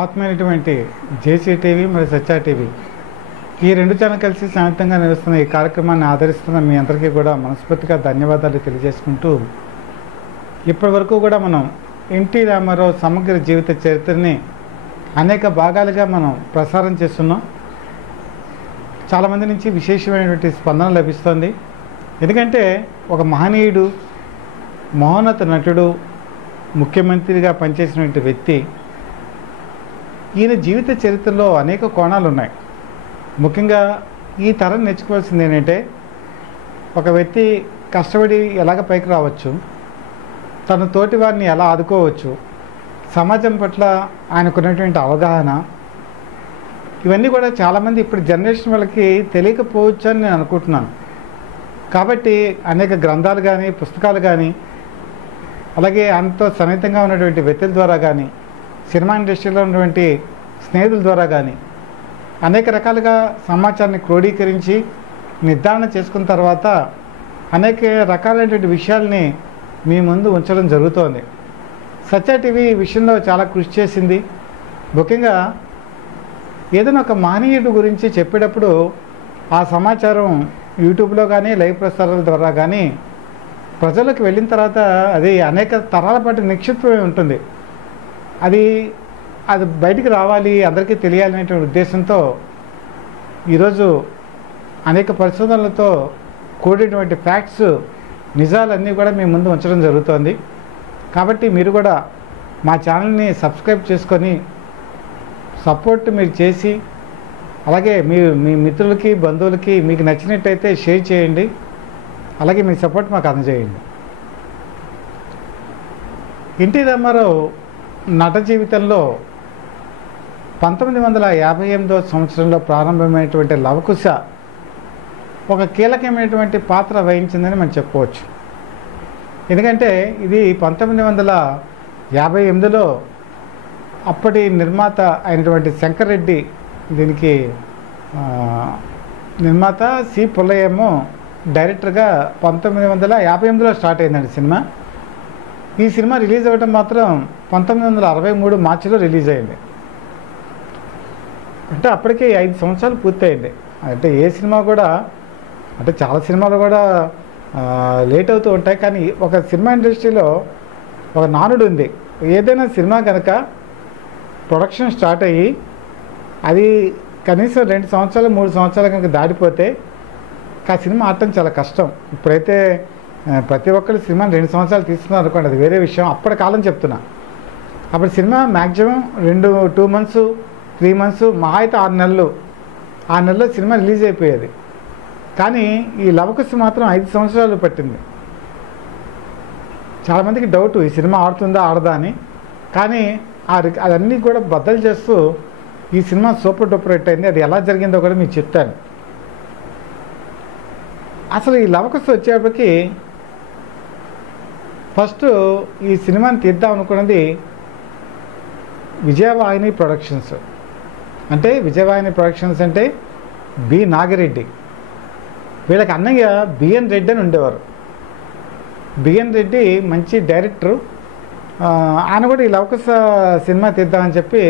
ఆత్మీయమైనటువంటి జేసీ TV మరియు సత్య TV ఈ రెండు ఛానల్ కలిసి సంయుక్తంగా నిర్వహిస్తున్న ఈ కార్యక్రమాన్ని ఆదరిస్తున్న మీ అందరికీ కూడా మనస్ఫూర్తిగా ధన్యవాదాలు తెలియజేసుకుంటూ ఇప్పటి వరకు కూడా మనం ఎన్టీ రామారావు సమగ్ర జీవిత చరిత్రని అనేక భాగాలుగా మనం ప్రసారం చేస్తున్నాం. చాలామంది నుంచి విశేషమైనటువంటి స్పందన లభిస్తుంది. ఎందుకంటే ఒక మహనీయుడు, మహోన్నత నటుడు, ముఖ్యమంత్రిగా పనిచేసినటువంటి వ్యక్తి, ఈయన జీవిత చరిత్రలో అనేక కోణాలు ఉన్నాయి. ముఖ్యంగా ఈ తరం నేర్చుకోవాల్సింది ఏంటంటే ఒక వ్యక్తి కష్టపడి ఎలాగ పైకి రావచ్చు, తన తోటి వారిని ఎలా ఆదుకోవచ్చు, సమాజం పట్ల ఆయనకున్నటువంటి అవగాహన, ఇవన్నీ కూడా చాలామంది ఇప్పుడు జనరేషన్ వాళ్ళకి తెలియకపోవచ్చు అని నేను అనుకుంటున్నాను. కాబట్టి అనేక గ్రంథాలు కానీ పుస్తకాలు కానీ అలాగే ఆయనతో సన్నిహితంగా ఉన్నటువంటి వ్యక్తుల ద్వారా కానీ సినిమా ఇండస్ట్రీలో ఉన్నటువంటి స్నేహితుల ద్వారా కానీ అనేక రకాలుగా సమాచారాన్ని క్రోడీకరించి నిర్ధారణ చేసుకున్న తర్వాత అనేక రకాలైనటువంటి విషయాల్ని మీ ముందు ఉంచడం జరుగుతోంది. సత్య టీవీ ఈ విషయంలో చాలా కృషి చేసింది. ముఖ్యంగా ఏదైనా ఒక మహనీయుడు గురించి చెప్పేటప్పుడు ఆ సమాచారం యూట్యూబ్లో కానీ లైవ్ ప్రసారాల ద్వారా కానీ ప్రజలకు వెళ్ళిన తర్వాత అది అనేక తరాల పాటు నిక్షిప్తమై ఉంటుంది. అది బయటికి రావాలి, అందరికీ తెలియాలనేటువంటి ఉద్దేశంతో ఈరోజు అనేక పరిశోధనలతో కూడినటువంటి ఫ్యాక్ట్స్, నిజాలన్నీ కూడా మీ ముందు ఉంచడం జరుగుతోంది. కాబట్టి మీరు కూడా మా ఛానల్ని సబ్స్క్రైబ్ చేసుకొని సపోర్ట్ మీరు చేసి, అలాగే మీ మిత్రులకి, బంధువులకి మీకు నచ్చినట్టయితే షేర్ చేయండి. అలాగే మీ సపోర్ట్ మాకు అందజేయండి. ఎన్టీ రామారావు నట జీవితంలో 1958వ సంవత్సరంలో ప్రారంభమైనటువంటి లవకుశ ఒక కీలకమైనటువంటి పాత్ర వహించిందని మనం చెప్పుకోవచ్చు. ఎందుకంటే ఇది 1958లో అప్పటి నిర్మాత అయినటువంటి శంకర్ రెడ్డి, దీనికి నిర్మాత సి పుల్లయ్య డైరెక్టర్గా 1958లో స్టార్ట్ అయిందండి సినిమా. ఈ సినిమా రిలీజ్ అవ్వటం మాత్రం 1963 మార్చిలో రిలీజ్ అయింది. అంటే అప్పటికే 5 సంవత్సరాలు పూర్తయింది. అంటే ఏ సినిమా కూడా, అంటే చాలా సినిమాలు కూడా లేట్ అవుతూ ఉంటాయి, కానీ ఒక సినిమా ఇండస్ట్రీలో ఒక నానుడు ఉంది. ఏదైనా సినిమా కనుక ప్రొడక్షన్ స్టార్ట్ అయ్యి అది కనీసం 2 సంవత్సరాలు 3 సంవత్సరాలు కనుక దాటిపోతే ఆ సినిమా ఆడటం చాలా కష్టం. ఇప్పుడైతే ప్రతి ఒక్కరు సినిమాని 2 సంవత్సరాలు తీస్తున్నారు అనుకోండి, అది వేరే విషయం. అప్పటి కాలం చెప్తున్నా. అప్పుడు సినిమా మ్యాక్సిమం 2 మంత్స్ 3 మంత్స్, మహా అయితే 6 నెలలు, 6 నెలల్లో సినిమా రిలీజ్ అయిపోయేది. కానీ ఈ లవకుశ మాత్రం 5 సంవత్సరాలు పట్టింది. చాలామందికి డౌట్, ఈ సినిమా ఆడుతుందా ఆడదా అని. కానీ అదన్నీ కూడా బద్దలు చేస్తూ ఈ సినిమా సూపర్ డూపర్ హిట్ అయింది. అది ఎలా జరిగిందో కూడా మీకు చెప్తాను. అసలు ఈ లవకుశ వచ్చేప్పటికి ఫస్ట్ ఈ సినిమాని తీద్దాం అనుకున్నది విజయవాహిని ప్రొడక్షన్స్. అంటే విజయవాహిని ప్రొడక్షన్స్ అంటే బి నాగిరెడ్డి, వీళ్ళకి అన్నయ్య బిఎన్ రెడ్డి అని ఉండేవారు. బిఎన్ రెడ్డి మంచి డైరెక్టరు. ఆయన కూడా ఈ లవకుశ సినిమా తీద్దామని చెప్పి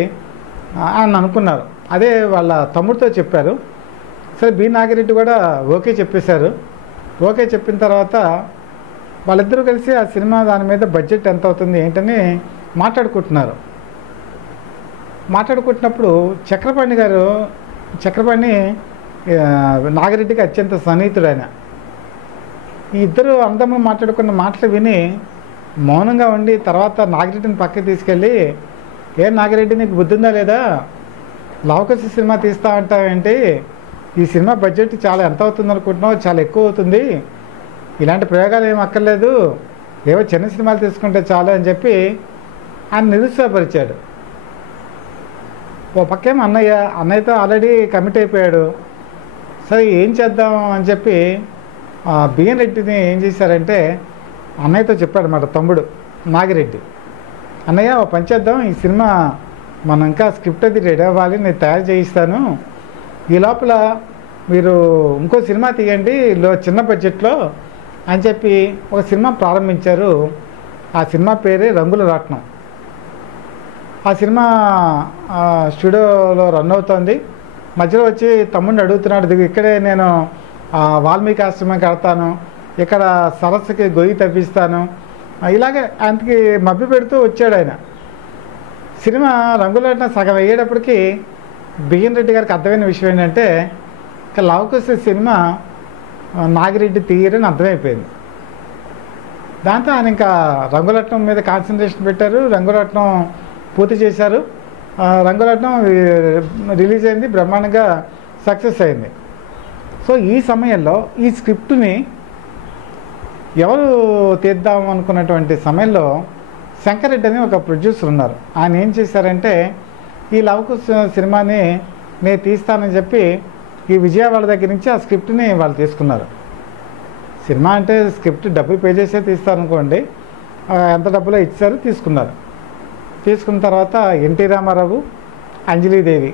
ఆయన అనుకున్నారు. అదే వాళ్ళ తమ్ముడితో చెప్పారు. సరే బి నాగిరెడ్డి కూడా ఓకే చెప్పేశారు. ఓకే చెప్పిన తర్వాత వాళ్ళిద్దరూ కలిసి ఆ సినిమా దాని మీద బడ్జెట్ ఎంత అవుతుంది ఏంటని మాట్లాడుకుంటున్నప్పుడు చక్రపాణి నాగిరెడ్డికి అత్యంత సన్నిహితుడు ఆయన. ఈ ఇద్దరు అందములు మాట్లాడుకున్న మాటలు విని మౌనంగా ఉండి తర్వాత నాగిరెడ్డిని పక్కకి తీసుకెళ్ళి, నాగిరెడ్డి నీకు బుద్ధి ఉందా లేదా, లవకుశ సినిమా తీస్తా అంటావేంటి, ఈ సినిమా బడ్జెట్ చాలా ఎంత అవుతుంది అనుకుంటున్నావు, చాలా ఎక్కువ అవుతుంది, ఇలాంటి ప్రయోగాలు ఏం అక్కర్లేదు, ఏవో చిన్న సినిమాలు తీసుకుంటే చాలు అని చెప్పి ఆయన నిరుత్సాహపరిచాడు. ఓ పక్కేమో అన్నయ్యతో ఆల్రెడీ కమిట్ అయిపోయాడు. సరే ఏం చేద్దాం అని చెప్పి బిఎన్ రెడ్డిని ఏం చేశారంటే అన్నయ్యతో చెప్పాడు అన్నమాట, తమ్ముడు నాగిరెడ్డి, అన్నయ్య ఓ పని చేద్దాం, ఈ సినిమా మనం ఇంకా స్క్రిప్ట్ అది రెడీ అవ్వాలి, నేను తయారు చేయిస్తాను, ఈ లోపల మీరు ఇంకో సినిమా తీయండి చిన్న బడ్జెట్లో అని చెప్పి ఒక సినిమా ప్రారంభించారు. ఆ సినిమా పేరే రంగుల రాట్నం. ఆ సినిమా స్టూడియోలో రన్ అవుతోంది. మధ్యలో వచ్చి తమ్ముడిని అడుగుతున్నాడు, ఇక్కడే నేను వాల్మీకి ఆశ్రమం కడతాను, ఇక్కడ సరస్సుకి గొయ్యి తప్పిస్తాను, ఇలాగే ఆయనకి మభ్య పెడుతూ వచ్చాడు ఆయన. సినిమా రంగుల సగం అయ్యేటప్పటికి బిఎన్ రెడ్డి గారికి అర్థమైన విషయం ఏంటంటే ఇక లవకుశ సినిమా నాగిరెడ్డి తీయరని అర్థమైపోయింది. దాంతో ఆయన ఇంకా రంగులట్నం మీద కాన్సన్ట్రేషన్ పెట్టారు. రంగులట్నం పూర్తి చేశారు. రంగులట్నం రిలీజ్ అయింది, బ్రహ్మాండంగా సక్సెస్ అయింది. సో ఈ సమయంలో ఈ స్క్రిప్ట్ని ఎవరు తీద్దాం అనుకున్నటువంటి సమయంలో శంకర్ రెడ్డి అని ఒక ప్రొడ్యూసర్ ఉన్నారు. ఆయన ఏం చేశారంటే ఈ లవకుశ సినిమాని నేను తీస్తానని చెప్పి ఈ విజయవాడ దగ్గర నుంచి ఆ స్క్రిప్ట్ని వాళ్ళు తీసుకున్నారు. సినిమా అంటే స్క్రిప్ట్ డబ్బులు పే చేసే తీస్తారనుకోండి, ఎంత డబ్బులో ఇచ్చారు, తీసుకున్నారు. తీసుకున్న తర్వాత ఎన్టీ రామారావు, అంజలీదేవి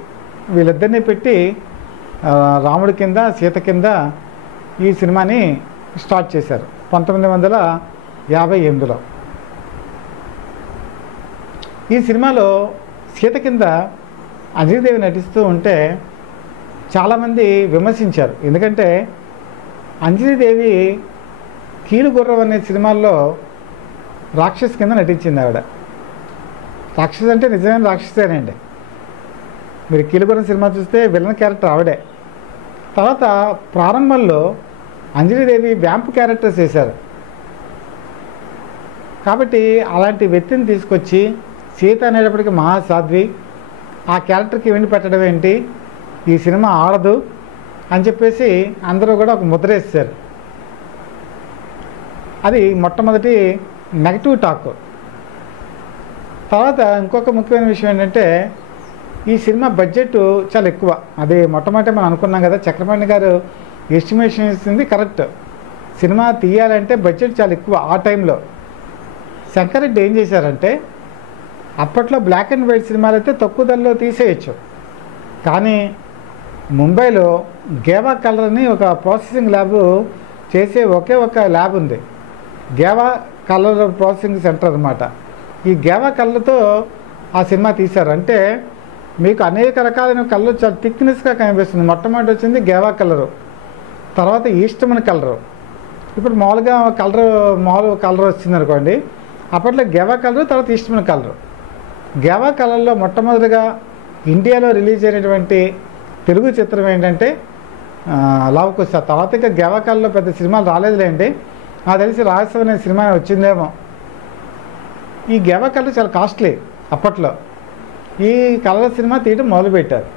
వీళ్ళిద్దరినీ పెట్టి రాముడి కింద సీత కింద ఈ సినిమాని స్టార్ట్ చేశారు 1958లో. ఈ సినిమాలో సీత కింద అంజలీదేవి నటిస్తూ ఉంటే చాలామంది విమర్శించారు. ఎందుకంటే అంజలీదేవి కీలుగుర్రం అనే సినిమాల్లో రాక్షస్ కింద నటించింది. ఆవిడ రాక్షస్ అంటే నిజమైన రాక్షసేనండి. మీరు కీలుగుర్రం సినిమా చూస్తే విలన్ క్యారెక్టర్ ఆవిడే. తర్వాత ప్రారంభంలో అంజలీదేవి వ్యాంప్ క్యారెక్టర్స్ వేశారు. కాబట్టి అలాంటి వ్యక్తిని తీసుకొచ్చి సీత అనేటప్పటికీ మహాసాధ్వి, ఆ క్యారెక్టర్కి వెండి పెట్టడం ఏంటి, ఈ సినిమా ఆడదు అని చెప్పేసి అందరూ కూడా ఒక ముద్ర వేశారు. అది మొట్టమొదటి నెగటివ్ టాక్. తర్వాత ఇంకొక ముఖ్యమైన విషయం ఏంటంటే ఈ సినిమా బడ్జెట్ చాలా ఎక్కువ. అది మొట్టమొదటి మనం అనుకున్నాం కదా, చక్రపాణి గారు ఎస్టిమేషన్ ఇస్తుంది కరెక్ట్. సినిమా తీయాలంటే బడ్జెట్ చాలా ఎక్కువ. ఆ టైంలో శంకర్ రెడ్డి ఏం చేశారంటే అప్పట్లో బ్లాక్ అండ్ వైట్ సినిమాలు అయితే తక్కువ ధరలో తీసేయచ్చు, కానీ ముంబైలో గేవా కలర్ అని ఒక ప్రాసెసింగ్ ల్యాబ్ చేసే ఒకే ఒక ల్యాబ్ ఉంది, గేవా కలర్ ప్రాసెసింగ్ సెంటర్ అనమాట. ఈ గేవా కలర్తో ఆ సినిమా తీశారు. అంటే మీకు అనేక రకాలైన కలర్ చాలా థిక్నెస్గా కనిపిస్తుంది. మొట్టమొదటి వచ్చింది గేవా కలరు, తర్వాత ఈస్టమన్ కలరు. ఇప్పుడు మామూలుగా కలర్ వచ్చింది అనుకోండి, అప్పట్లో గేవా కలరు, తర్వాత ఈస్టమన్ కలరు. గేవా కలర్లో మొట్టమొదటిగా ఇండియాలో రిలీజ్ అయినటువంటి తెలుగు చిత్రం ఏంటంటే లవకుశ. తర్వాత ఇంకా గేవా కలర్లో పెద్ద సినిమాలు రాలేదులేండి, నాకు తెలిసి రహస్యం అనే సినిమా వచ్చిందేమో. ఈ గేవా కలర్ చాలా కాస్ట్లీ అప్పట్లో. ఈ కలర్ సినిమా తీయడం మొదలుపెట్టారు.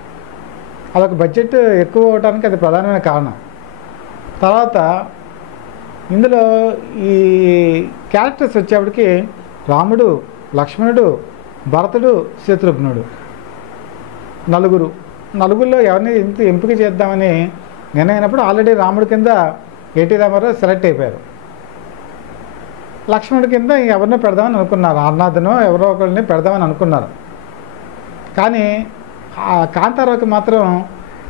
అదొక బడ్జెట్ ఎక్కువ అవడానికి అది ప్రధానమైన కారణం. తర్వాత ఇందులో ఈ క్యారెక్టర్స్ వచ్చేప్పటికి రాముడు, లక్ష్మణుడు, భరతుడు, శత్రుఘ్నుడు, నలుగురిలో ఎవరిని ఎంపిక చేద్దామని నిర్ణయినప్పుడు ఆల్రెడీ రాముడి కింద ఎన్టీ రామారావు సెలెక్ట్ అయిపోయారు. లక్ష్మణుడి కింద ఎవరినో పెడదామని అనుకున్నారు, ఆర్నాథ్నో ఎవరో ఒకరిని పెడదామని అనుకున్నారు. కానీ ఆ కాంతారావుకి మాత్రం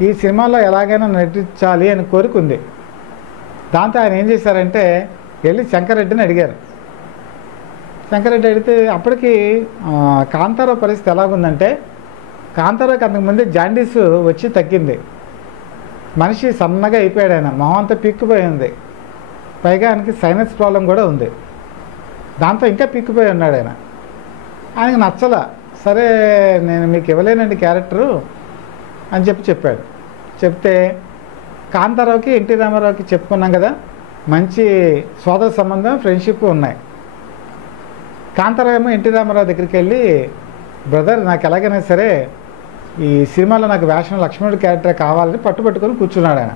ఈ సినిమాలో ఎలాగైనా నటించాలి అని కోరుకుంది. దాంతో ఆయన ఏం చేశారంటే వెళ్ళి శంకర్ రెడ్డిని అడిగారు. శంకర్ రెడ్డి అడిగితే అప్పటికి కాంతారావు పరిస్థితి ఎలాగుందంటే కాంతారావుకి అంతకుముందే జాండీస్ వచ్చి తగ్గింది, మనిషి సన్నగా అయిపోయాడు, ఆయన మొహం అంతా పిక్కుపోయి ఉంది, పైగా ఆయనకి సైనస్ ప్రాబ్లం కూడా ఉంది. దాంతో ఇంకా పిక్కుపోయి ఉన్నాడు ఆయన. ఆయనకు నచ్చలా. సరే నేను మీకు ఇవ్వలేనండి క్యారెక్టరు అని చెప్పాడు. చెప్తే కాంతారావుకి ఎన్టీ రామారావుకి చెప్పుకున్నాం కదా, మంచి సోదర సంబంధం, ఫ్రెండ్షిప్ ఉన్నాయి. కాంతారావు ఏమో ఎన్టీ రామారావు దగ్గరికి వెళ్ళి, బ్రదర్ నాకు ఎలాగైనా సరే ఈ సినిమాలో నాకు వేషం లక్ష్మణుడి క్యారెక్టర్ కావాలని పట్టుబట్టుకొని కూర్చున్నాడు ఆయన.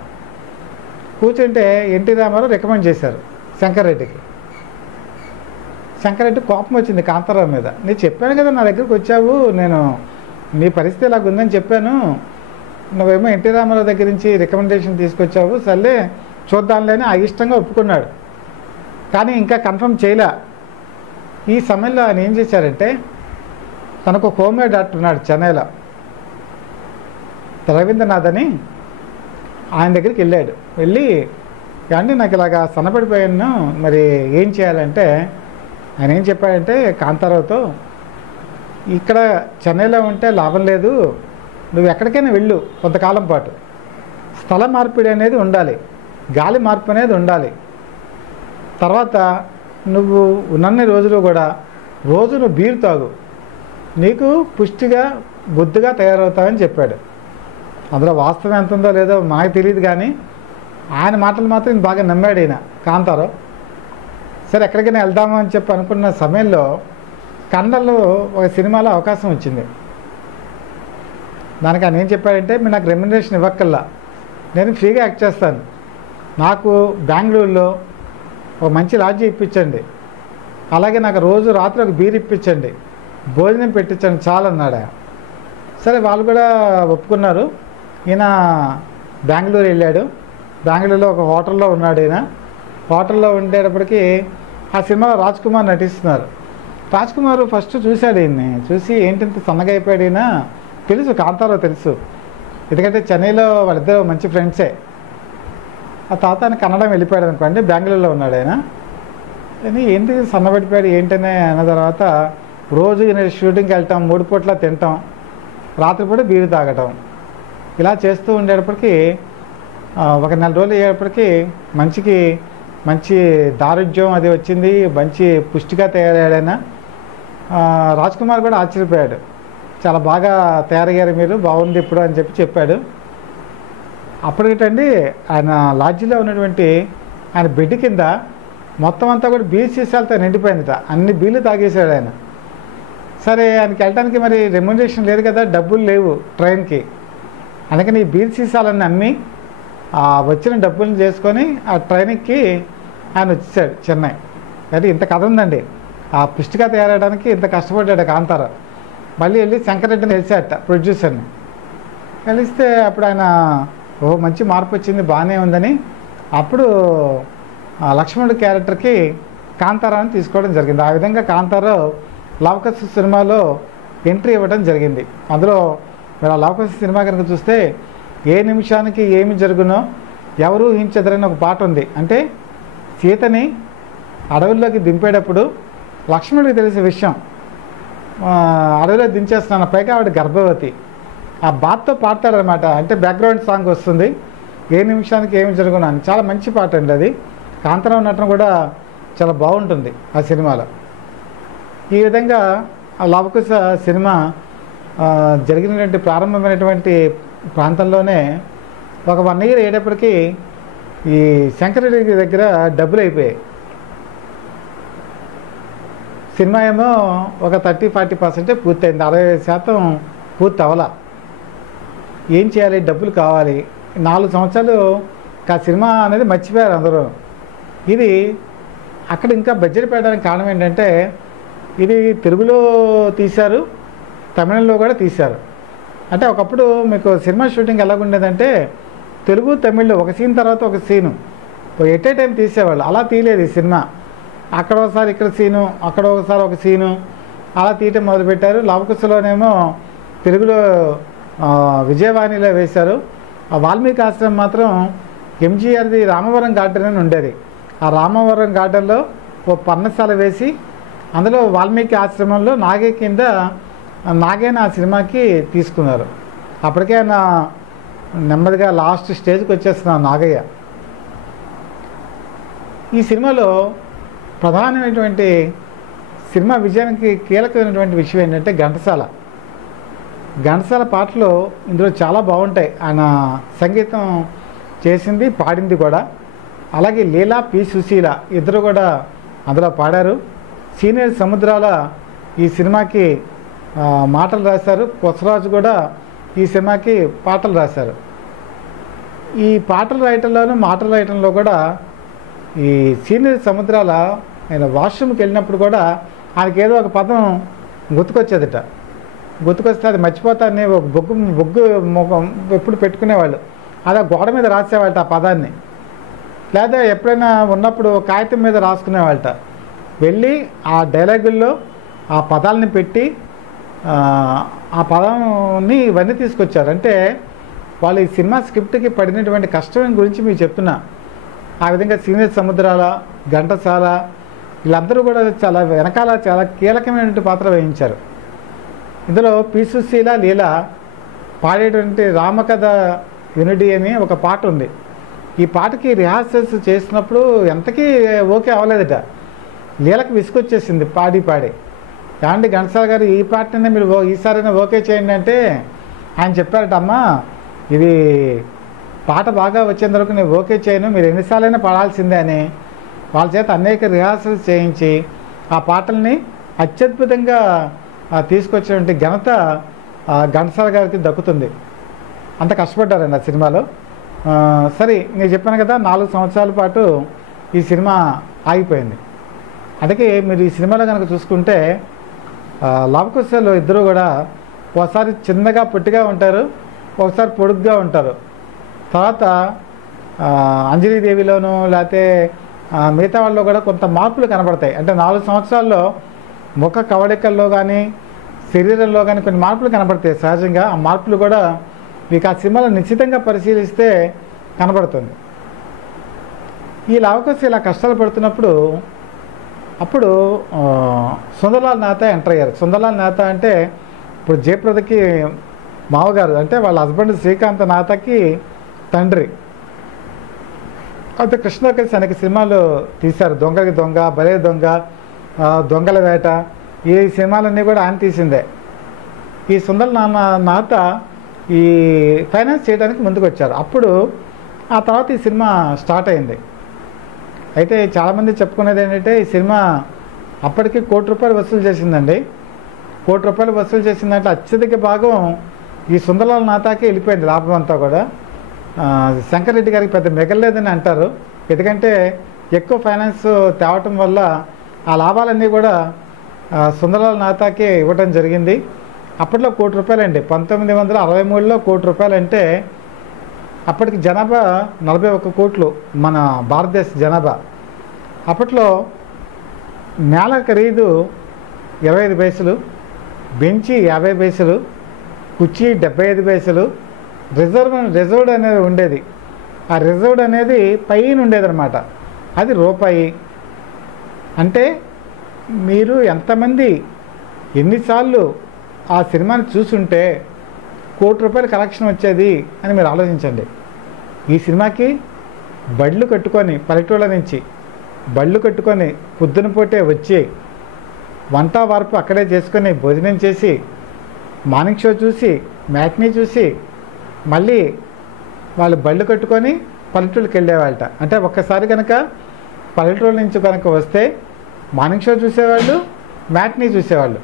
కూర్చుంటే ఎన్టీ రామారావు రికమెండ్ చేశారు, శంకర్రెడ్డికి. శంకర్రెడ్డి కోపం వచ్చింది కాంతారావు మీద. నేను చెప్పాను కదా, నా దగ్గరికి వచ్చావు, నేను నీ పరిస్థితి ఇలాగ ఉందని చెప్పాను, నువ్వేమో ఎన్టీ రామారావు దగ్గర నుంచి రికమెండేషన్ తీసుకొచ్చావు, సర్లే చూద్దాంలేని అయిష్టంగా ఒప్పుకున్నాడు. కానీ ఇంకా కన్ఫర్మ్ చేయలే. ఈ సమయంలో ఆయన ఏం చేశారంటే, తనకు హోమియో డాక్టర్ ఉన్నాడు చెన్నైలో, రవీంద్రనాథ్ అని, ఆయన దగ్గరికి వెళ్ళాడు. వెళ్ళి కానీ నాకు ఇలాగా సన్నపడిపోయాను, మరి ఏం చేయాలంటే ఆయన ఏం చెప్పాడంటే కాంతారావుతో, ఇక్కడ చెన్నైలో ఉంటే లాభం లేదు, నువ్వు ఎక్కడికైనా వెళ్ళు కొంతకాలం పాటు, స్థల మార్పిడి అనేది ఉండాలి, గాలి మార్పు అనేది ఉండాలి. తర్వాత నువ్వు ఉన్నన్ని రోజులు కూడా రోజు నువ్వు బీరు తాగు, నీకు పుష్టిగా బుద్ధిగా తయారవుతావని చెప్పాడు. అందులో వాస్తవం ఎంత ఉందో లేదో నాకు తెలియదు, కానీ ఆయన మాటలు మాత్రం బాగా నమ్మాడు ఈయన కాంతారావు. సరే ఎక్కడికైనా వెళ్దాము అని చెప్పి అనుకున్న సమయంలో కన్నడలో ఒక సినిమాలో అవకాశం వచ్చింది. దానికి ఆయన ఏం చెప్పాడంటే, మీరు నాకు రెమ్యునరేషన్ ఇవ్వక్కల్లా, నేను ఫ్రీగా యాక్ట్ చేస్తాను, నాకు బెంగళూరులో ఒక మంచి లాడ్జీ ఇప్పించండి, అలాగే నాకు రోజు రాత్రి ఒక బీర్ ఇప్పించండి, భోజనం పెట్టించండి చాలు అన్నాడు. సరే వాళ్ళు కూడా ఒప్పుకున్నారు. ఈయన బెంగళూరు వెళ్ళాడు. బెంగళూరులో ఒక హోటల్లో ఉన్నాడు. ఈయన హోటల్లో ఉండేటప్పటికి ఆ సినిమాలో రాజ్ కుమార్ నటిస్తున్నారు. రాజ్ కుమార్ ఫస్ట్ చూశాడు ఈయన్ని, చూసి ఏంటింత సన్నగా అయిపోయాడు ఈయన, తెలుసు కాంతారావు తెలుసు, ఎందుకంటే చెన్నైలో వాళ్ళిద్దరు మంచి ఫ్రెండ్సే. ఆ తర్వాత ఆయన కన్నడం వెళ్ళిపోయాడు అనుకోండి, బెంగళూరులో ఉన్నాడు ఆయన. ఏంటి సన్నబడిపోయాడు ఏంటనే అన్న తర్వాత రోజు ఈయన షూటింగ్కి వెళ్ళటం, 3 పూట్ల తినటం, రాత్రిపూట బీరు తాగటం, ఇలా చేస్తూ ఉండేటప్పటికీ ఒక 4 రోజులు అయ్యేటప్పటికీ మంచి దారుఢ్యం అది వచ్చింది, మంచి పుష్టిగా తయారయ్యాడైనా. రాజ్ కుమార్ కూడా ఆశ్చర్యపోయాడు, చాలా బాగా తయారయ్యారు మీరు, బాగుంది ఇప్పుడు అని చెప్పాడు. అప్పటికేటండి ఆయన లాడ్జీలో ఉన్నటువంటి ఆయన బెడ్ కింద మొత్తం అంతా కూడా బీర్ సీసాలతో నిండిపోయిందట, అన్ని బీర్లు తాగేశాడు ఆయన. సరే ఆయనకి వెళ్ళడానికి మరి రెమ్యునరేషన్ లేదు కదా, డబ్బులు లేవు ట్రైన్కి, అందుకని ఈ బీర్ సీసాలన్నీ అమ్మి వచ్చిన డబ్బులను చేసుకొని ఆ ట్రైన్కి ఆయన వచ్చేసాడు చెన్నై. అది ఇంత కథ ఉందండి, ఆ పుష్టిగా తయారవడానికి ఇంత కష్టపడ్డాడు కాంతారావు. మళ్ళీ వెళ్ళి శంకర్రెడ్డిని కలిసాట, ప్రొడ్యూసర్ని కలిస్తే అప్పుడు ఆయన మంచి మార్పు వచ్చింది, బాగానే ఉందని, అప్పుడు లక్ష్మణుడి క్యారెక్టర్కి కాంతారావుని తీసుకోవడం జరిగింది. ఆ విధంగా కాంతారావు లవకుశ సినిమాలో ఎంట్రీ ఇవ్వడం జరిగింది. అందులో మీరు ఆ లవకుశ సినిమా కనుక చూస్తే, ఏ నిమిషానికి ఏమి జరుగునో ఎవరు ఊహించదరని ఒక పాట ఉంది. అంటే సీతని అడవుల్లోకి దింపేటప్పుడు లక్ష్మణుడికి తెలిసే విషయం, అడవిలో దించేస్తున్నాను, పైగా ఆవిడ గర్భవతి, ఆ బాధతో పాడతాడనమాట. అంటే బ్యాక్గ్రౌండ్ సాంగ్ వస్తుంది, ఏ నిమిషానికి ఏమి జరుగునా అని. చాలా మంచి పాట అండి అది. కాంతారావు నటన కూడా చాలా బాగుంటుంది ఆ సినిమాలో. ఈ విధంగా ఆ లవకుశ సినిమా జరిగినటువంటి ప్రారంభమైనటువంటి ప్రాంతంలోనే ఒక 1 year అయ్యేటప్పటికీ ఈ శంకరెడ్డి దగ్గర డబ్బులు అయిపోయాయి. సినిమా ఏమో ఒక 30-40% పూర్తయింది, 60% పూర్తి అవ్వాల. ఏం చేయాలి, డబ్బులు కావాలి. 4 సంవత్సరాలు ఆ సినిమా అనేది మర్చిపోయారు అందరూ. ఇది అక్కడ ఇంకా బడ్జెట్ పెట్టడానికి కారణం ఏంటంటే, ఇది తెలుగులో తీశారు, తమిళంలో కూడా తీశారు. అంటే ఒకప్పుడు మీకు సినిమా షూటింగ్ ఎలాగుండేదంటే, తెలుగు తమిళ్లో ఒక సీన్ తర్వాత ఒక సీను ఎట్ ఏ టైం తీసేవాళ్ళు. అలా తీయలేదు ఈ సినిమా. అక్కడ ఒకసారి ఇక్కడ సీను, అక్కడ ఒకసారి ఒక సీను, అలా తీయటం మొదలుపెట్టారు. లవకుశలోనేమో తెలుగులో విజయవాణిలో వేశారు. ఆ వాల్మీకి ఆశ్రమం మాత్రం ఎంజీఆర్ది రామవరం గార్డెన్ అని ఉండేది. ఆ రామవరం గార్డెన్లో ఓ పర్ణశాల వేసి, అందులో వాల్మీకి ఆశ్రమంలో నాగే కింద నాగేన ఆ సినిమాకి తీసుకున్నారు. అప్పటికే ఆయన నెమ్మదిగా లాస్ట్ స్టేజ్కి వచ్చేస్తున్నారు నాగయ్య. ఈ సినిమాలో ప్రధానమైనటువంటి సినిమా విజయానికి కీలకమైనటువంటి విషయం ఏంటంటే ఘంటసాల పాటలు ఇందులో చాలా బాగుంటాయి. ఆయన సంగీతం చేసింది, పాడింది కూడా. అలాగే లీలా, పి సుశీల ఇద్దరు కూడా అందులో పాడారు. సీనియర్ సముద్రాల ఈ సినిమాకి మాటలు రాశారు. కొసరాజు కూడా ఈ సినిమాకి పాటలు రాశారు. ఈ పాటలు రాయటంలోనూ మాటలు రాయటంలో కూడా ఈ సీనియర్ సముద్రాల ఆయన వాష్రూమ్కి వెళ్ళినప్పుడు కూడా ఆయనకి ఏదో ఒక పదం గుర్తుకొచ్చేదట. గుర్తుకొస్తే అది మర్చిపోతారని ఒక బొగ్గు ముఖం ఎప్పుడు పెట్టుకునేవాళ్ళు, అలా గోడ మీద రాసేవాళ్ళట ఆ పదాన్ని, లేదా ఎప్పుడైనా ఉన్నప్పుడు కాగితం మీద రాసుకునేవాళ్ళట. వెళ్ళి ఆ డైలాగుల్లో ఆ పదాలని పెట్టి ఆ పదాన్ని ఇవన్నీ తీసుకొచ్చారు. అంటే వాళ్ళు ఈ సినిమా స్క్రిప్ట్కి పడినటువంటి కష్టం గురించి మీకు చెప్తున్నా. ఆ విధంగా సీనియర్ సముద్రాల, ఘంటసాల వీళ్ళందరూ కూడా చాలా వెనకాల చాలా కీలకమైనటువంటి పాత్ర వహించారు. ఇందులో పి సుశీల, లీల పాడేటువంటి రామకథ యూనిటీ అని ఒక పాట ఉంది. ఈ పాటకి రిహార్సల్స్ చేసినప్పుడు ఎంతకీ ఓకే అవ్వలేదట. లీలకు విసుకొచ్చేసింది పాడి పాడి. ఏమండి ఘంటసాల గారు, ఈ పాటనే మీరు ఈసారైనా ఓకే చేయండి అంటే ఆయన చెప్పారట, అమ్మా ఇది పాట బాగా వచ్చేంత వరకు నేను ఓకే చేయను, మీరు ఎన్నిసార్లైనా పాడాల్సిందే అని వాళ్ళ చేత అనేక రిహార్సల్స్ చేయించి ఆ పాటల్ని అత్యద్భుతంగా తీసుకొచ్చినటువంటి ఘనత ఘంటసాల గారికి దక్కుతుంది. అంత కష్టపడ్డారండి ఆ సినిమాలో. సరే, నేను చెప్పాను కదా 4 సంవత్సరాల పాటు ఈ సినిమా ఆగిపోయింది. అందుకే మీరు ఈ సినిమాలో కనుక చూసుకుంటే లవకుశలు ఇద్దరు కూడా ఒకసారి చిన్నగా పొట్టిగా ఉంటారు, ఒకసారి పొడుగ్గా ఉంటారు. తర్వాత అంజలీదేవిలోనూ లేకపోతే మిగతా వాళ్ళలో కూడా కొంత మార్పులు కనబడతాయి. అంటే 4 సంవత్సరాల్లో ముఖ కవళికల్లో కానీ శరీరంలో కానీ కొన్ని మార్పులు కనబడతాయి సహజంగా. ఆ మార్పులు కూడా మీకు ఆ సినిమాలో నిశ్చితంగా పరిశీలిస్తే కనబడుతుంది. ఈ లవకుశ ఇలా కష్టాలు పడుతున్నప్పుడు అప్పుడు సుందర్లాల్ నాథా ఎంటర్ అయ్యారు. సుందర్లాల్ నాథా అంటే ఇప్పుడు జయప్రదకి మావగారు, అంటే వాళ్ళ హస్బెండ్ శ్రీకాంత్ నాథాకి తండ్రి. అయితే కృష్ణ కలిసి అనేక సినిమాలు తీశారు. దొంగకి దొంగ, భలే దొంగ, దొంగల వేట, ఈ సినిమాలన్నీ కూడా ఆయన తీసిందే. ఈ నాథ ఈ ఫైనాన్స్ చేయడానికి ముందుకు వచ్చారు. అప్పుడు ఆ తర్వాత ఈ సినిమా స్టార్ట్ అయింది. అయితే చాలామంది చెప్పుకునేది ఏంటంటే ఈ సినిమా అప్పటికి ₹1 కోటి వసూలు చేసిందండి. ₹1 కోటి వసూలు చేసిందంటే అత్యధిక భాగం ఈ సుందర్లాల్ నాథాకి వెళ్ళిపోయింది లాభం అంతా కూడా. శంకర్ రెడ్డి గారికి పెద్ద మిగలలేదని అంటారు. ఎందుకంటే ఎక్కువ ఫైనాన్స్ తేవటం వల్ల ఆ లాభాలన్నీ కూడా సుందర్లాల్ నాథాకి ఇవ్వటం జరిగింది. అప్పట్లో ₹1 కోటి అండి. 1963లో ₹1 కోటి అంటే అప్పటికి జనాభా 41 కోట్లు మన భారతదేశ జనాభా. అప్పట్లో నేల ఖరీదు 25 పైసలు, బెంచి 50 పైసలు, కుర్చీ 75 పైసలు, రిజర్వ్డ్ అనేది ఉండేది. ఆ రిజర్వ్డ్ అనేది పైన ఉండేదన్నమాట, అది రూపాయి. అంటే మీరు ఎంతమంది ఎన్నిసార్లు ఆ సినిమాని చూసుంటే ₹1 కోటి కలెక్షన్ వచ్చేది అని మీరు ఆలోచించండి. ఈ సినిమాకి బళ్ళు కట్టుకొని పల్లెటూళ్ళ నుంచి బళ్ళు కట్టుకొని పొద్దున పూటే వచ్చి వంట వార్పు అక్కడే చేసుకొని భోజనం చేసి మార్నింగ్ షో చూసి మ్యాట్నీ చూసి మళ్ళీ వాళ్ళు బళ్ళు కట్టుకొని పల్లెటూళ్ళకి వెళ్ళేవాళ్ళట. అంటే ఒక్కసారి కనుక పల్లెటూళ్ళ నుంచి కనుక వస్తే మార్నింగ్ షో చూసేవాళ్ళు, మ్యాట్నీ చూసేవాళ్ళు.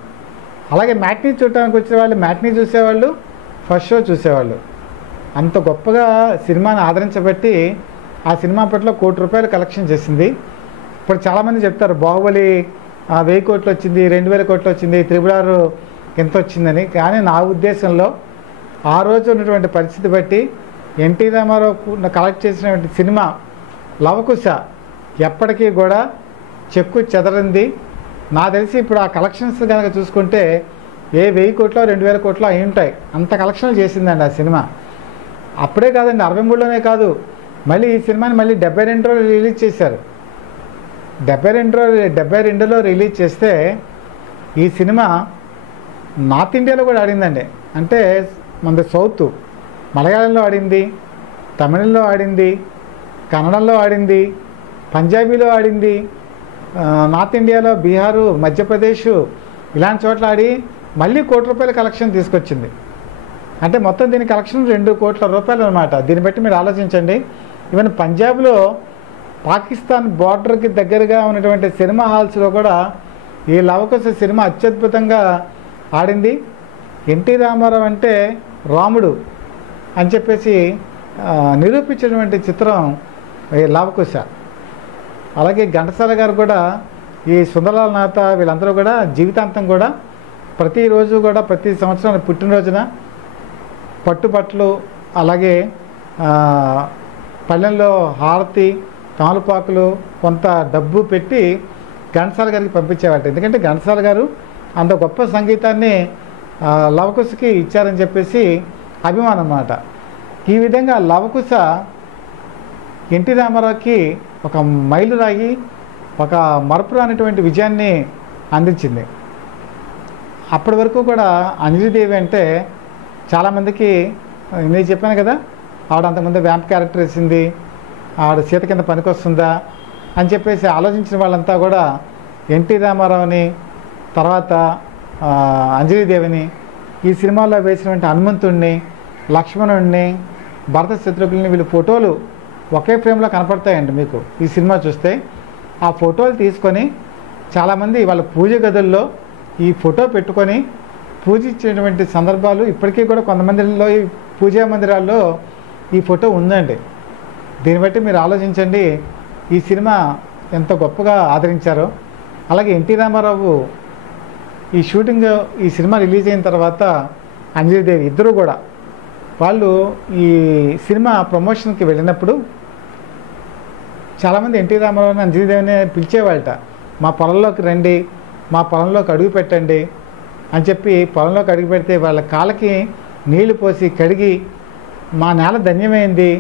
అలాగే మ్యాట్నీ చూడటానికి వచ్చేవాళ్ళు మ్యాట్నీ చూసేవాళ్ళు, ఫస్ట్ షో చూసేవాళ్ళు. అంత గొప్పగా సినిమాని ఆదరించబట్టి ఆ సినిమా పట్ల ₹1 కోటి కలెక్షన్ చేసింది. ఇప్పుడు చాలామంది చెప్తారు బాహుబలి 1000 కోట్లు వచ్చింది, 2000 కోట్లు వచ్చింది, RRR ఎంత వచ్చిందని. కానీ నా ఉద్దేశంలో ఆ రోజు ఉన్నటువంటి పరిస్థితి బట్టి ఎన్టీ రామారావు కలెక్ట్ చేసినటువంటి సినిమా లవకుశ ఎప్పటికీ కూడా చెక్కు చెదరింది. నాకు తెలిసి ఇప్పుడు ఆ కలెక్షన్స్ కనుక చూసుకుంటే 1000 కోట్లో 2000 కోట్లో అయి ఉంటాయి. అంత కలెక్షన్లు చేసిందండి ఆ సినిమా. అప్పుడే కాదండి, 63లోనే కాదు, మళ్ళీ ఈ సినిమాని మళ్ళీ 72లో రిలీజ్ చేశారు. 72లో రిలీజ్ చేస్తే ఈ సినిమా నార్త్ ఇండియాలో కూడా ఆడిందండి. అంటే మన సౌత్ మలయాళంలో ఆడింది, తమిళంలో ఆడింది, కన్నడంలో ఆడింది, పంజాబీలో ఆడింది, నార్త్ ఇండియాలో బీహారు, మధ్యప్రదేశ్ ఇలాంటి చోట్ల ఆడి మళ్ళీ ₹1 కోటి కలెక్షన్ తీసుకొచ్చింది. అంటే మొత్తం దీని కలెక్షన్ ₹2 కోట్ల అనమాట. దీన్ని బట్టి మీరు ఆలోచించండి. ఈవెన్ పంజాబ్లో పాకిస్తాన్ బార్డర్కి దగ్గరగా ఉన్నటువంటి సినిమా హాల్స్లో కూడా ఈ లవకుశ సినిమా అత్యద్భుతంగా ఆడింది. ఎన్టీ రామారావు అంటే రాముడు అని చెప్పేసి నిరూపించినటువంటి చిత్రం ఈ లవకుశ. అలాగే ఘంటసాల గారు కూడా, ఈ సుందరలాల్ నాథ వీళ్ళందరూ కూడా జీవితాంతం కూడా ప్రతిరోజు కూడా ప్రతి సంవత్సరం పుట్టినరోజున పట్టుబట్టలు, అలాగే పల్లెల్లో హారతి, తాలుపాకులు, కొంత డబ్బు పెట్టి ఘంటసాల గారికి పంపించేవాట. ఎందుకంటే ఘంటసాల గారు అంత గొప్ప సంగీతాన్ని లవకుశకి ఇచ్చారని చెప్పేసి అభిమానం అన్నమాట. ఈ విధంగా లవకుశ ఎన్టీ రామారావుకి ఒక మైలురాయి, ఒక మరపురానటువంటి విజయాన్ని అందించింది. అప్పటి వరకు కూడా అంజలిదేవి అంటే చాలామందికి, నేను చెప్పాను కదా, ఆవిడ అంతకుముందు వ్యాంప్ క్యారెక్టర్ వేసింది, ఆవిడ సీత కింద పనికొస్తుందా అని చెప్పేసి ఆలోచించిన వాళ్ళంతా కూడా ఎన్టీ రామారావుని, తర్వాత అంజలిదేవిని, ఈ సినిమాలో వేసినటువంటి హనుమంతుడిని, లక్ష్మణుడిని, భరత శత్రుఘ్నుని, వీళ్ళు ఫోటోలు ఒకే ఫ్రేమ్లో కనపడతాయండి మీకు ఈ సినిమా చూస్తే. ఆ ఫోటోలు తీసుకొని చాలామంది వాళ్ళ పూజ గదుల్లో ఈ ఫోటో పెట్టుకొని పూజించేటువంటి సందర్భాలు ఇప్పటికీ కూడా కొంతమందిలో, ఈ పూజా మందిరాల్లో ఈ ఫోటో ఉందండి. దీన్ని బట్టి మీరు ఆలోచించండి ఈ సినిమా ఎంత గొప్పగా ఆదరించారో. అలాగే ఎన్టీ రామారావు ఈ షూటింగ్, ఈ సినిమా రిలీజ్ అయిన తర్వాత అంజలిదేవి ఇద్దరు కూడా వాళ్ళు ఈ సినిమా ప్రమోషన్కి వెళ్ళినప్పుడు చాలామంది ఎన్టీ రామారావుని, అంజలిదేవిని పిలిచేవాళ్ళట. మా పొలంలోకి రండి, మా పొలంలోకి అడుగు పెట్టండి అని చెప్పి పొలంలోకి అడుగు పెడితే వాళ్ళ కాళ్ళకి నీళ్లు పోసి కడిగి, మా నేల ధన్యమైంది,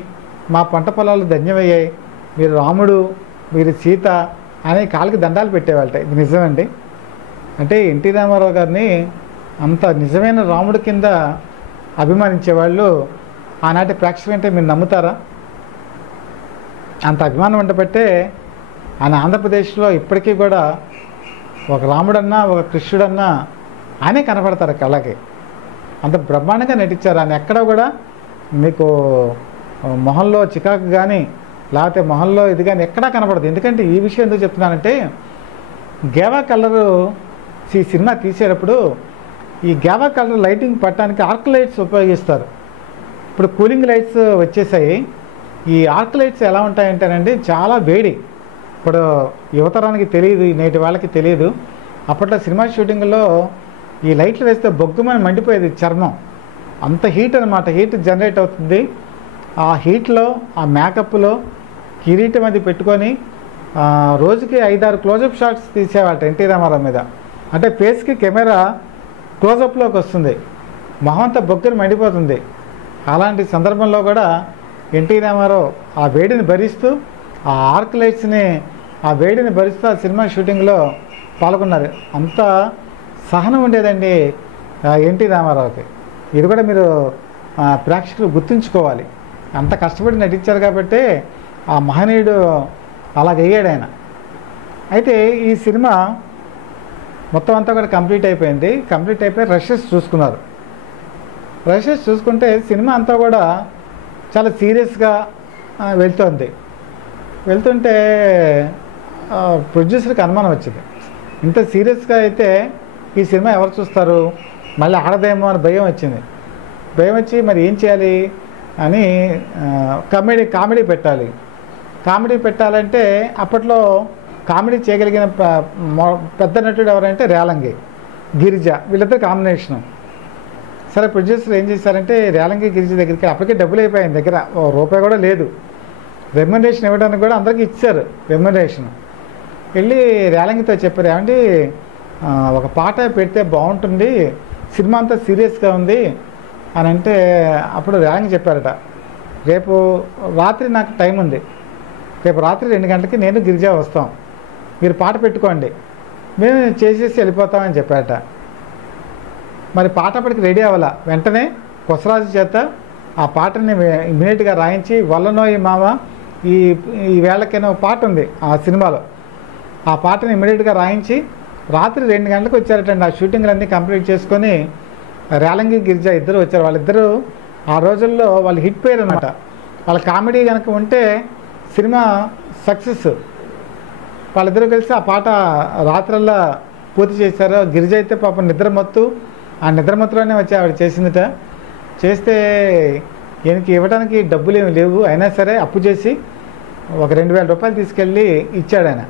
మా పంట పొలాలు ధన్యమయ్యాయి, మీరు రాముడు, మీరు సీత అని కాళ్ళకి దండాలు పెట్టేవాళ్ళట. ఇది నిజమండి. అంటే ఎన్టీ రామారావు గారిని అంత నిజమైన రాముడి కింద అభిమానించేవాళ్ళు ఆనాటి ప్రేక్షకులు. అంటే మీరు నమ్ముతారా? అంత అభిమానం ఉండబట్టే ఆయన ఆంధ్రప్రదేశ్లో ఇప్పటికీ కూడా ఒక రాముడన్నా, ఒక కృష్ణుడన్నా ఆయనే కనపడతారు కళ్ళకి. అంత బ్రహ్మాండంగా నటించారు. ఆయన ఎక్కడ కూడా మీకు మొహంలో చికాకు కానీ, లేకపోతే మొహంలో ఇది కానీ ఎక్కడా కనపడదు. ఎందుకంటే ఈ విషయం ఎందుకు చెప్తున్నానంటే, గేవా కలరు ఈ సినిమా తీసేటప్పుడు ఈ గేవా కలర్ లైటింగ్ పట్టడానికి ఆర్క్ లైట్స్ ఉపయోగిస్తారు. ఇప్పుడు కూలింగ్ లైట్స్ వచ్చేసాయి. ఈ ఆర్క్ లైట్స్ ఎలా ఉంటాయంటేనండి, చాలా వేడి. ఇప్పుడు యువతరానికి తెలియదు, నేటి వాళ్ళకి తెలియదు. అప్పట్లో సినిమా షూటింగ్లో ఈ లైట్లు వేస్తే బొగ్గుమని మండిపోయేది చర్మం. అంత హీట్ అనమాట, హీట్ జనరేట్ అవుతుంది. ఆ హీట్లో, ఆ మేకప్లో కిరీటం అది పెట్టుకొని రోజుకి 5-6 క్లోజప్ షాట్స్ తీసేవాట ఎన్టీ రామారావు మీద. అంటే ఫేస్కి కెమెరా క్లోజప్లోకి వస్తుంది, మొహం అంతా బొగ్గుని మండిపోతుంది. అలాంటి సందర్భంలో కూడా ఎన్టీ రామారావు ఆ వేడిని భరిస్తూ, ఆ ఆర్క్ లైట్స్ని, ఆ వేడిని భరిస్తూ ఆ సినిమా షూటింగ్లో పాల్గొన్నారు. అంత సహనం ఉండేదండి ఎన్టీ రామారావుకి. ఇది కూడా మీరు ప్రేక్షకులు గుర్తుంచుకోవాలి. అంత కష్టపడి నటించారు కాబట్టి ఆ మహనీయుడు అలాగయ్యాడు ఆయన. అయితే ఈ సినిమా మొత్తం అంతా కూడా కంప్లీట్ అయిపోయింది. కంప్లీట్ అయిపోయి రషెస్ చూసుకున్నారు. రషెస్ చూసుకుంటే సినిమా అంతా కూడా చాలా సీరియస్గా వెళ్తుంటే ప్రొడ్యూసర్కి అనుమానం వచ్చింది. ఇంత సీరియస్గా అయితే ఈ సినిమా ఎవరు చూస్తారు, మళ్ళీ ఆడదేమో అని భయం వచ్చింది. భయం వచ్చి మరి ఏం చేయాలి అని కామెడీ పెట్టాలి. కామెడీ పెట్టాలంటే అప్పట్లో కామెడీ చేయగలిగిన పెద్ద నటుడు ఎవరంటే రేలంగి, గిరిజ, వీళ్ళిద్దరు కాంబినేషను. సరే ప్రొడ్యూసర్ ఏం చేశారంటే రేలంగి, గిరిజ దగ్గరికి, అప్పటికే డబ్బులు అయిపోయాయి దగ్గర, రూపాయి కూడా లేదు. రెమ్యునరేషన్ ఇవ్వడానికి కూడా అందరికీ ఇచ్చారు రెమ్యునరేషన్. వెళ్ళి రేలంగితో చెప్పారు, ఏమంటే ఒక పాట పెడితే బాగుంటుంది, సినిమా అంతా సీరియస్గా ఉంది అని అంటే, అప్పుడు రేలంగి చెప్పారట, రేపు రాత్రి నాకు టైం ఉంది, రేపు రాత్రి 2 గంటలకి నేను గిరిజ వస్తాం, మీరు పాట పెట్టుకోండి, మేము చేసేసి వెళ్ళిపోతామని చెప్పారట. మరి పాట అప్పటికి రెడీ అవ్వాలా. వెంటనే కొసరాజు చేత ఆ పాటని ఇమీడియట్గా రాయించి, వల్లనోయి మామ ఈ వేళకైనా పాట ఉంది ఆ సినిమాలో, ఆ పాటని ఇమీడియట్గా రాయించి రాత్రి 2 గంటలకు వచ్చారటండి. ఆ షూటింగ్లన్నీ కంప్లీట్ చేసుకొని రేలంగి, గిరిజ ఇద్దరు వచ్చారు. వాళ్ళిద్దరూ ఆ రోజుల్లో వాళ్ళు హిట్ పేరు అనమాట. వాళ్ళ కామెడీ కనుక ఉంటే సినిమా సక్సెస్. వాళ్ళిద్దరూ కలిసి ఆ పాట రాత్రల్లా పూర్తి చేశారు. గిరిజ అయితే పాపం నిద్రమత్తు, ఆ నిద్రమత్తులోనే వచ్చి ఆవిడ చేసిందిట. చేస్తే ఈయనకి ఇవ్వడానికి డబ్బులు ఏమి లేవు, అయినా సరే అప్పు చేసి ఒక 2,000 రూపాయలు తీసుకెళ్ళి ఇచ్చాడు ఆయన.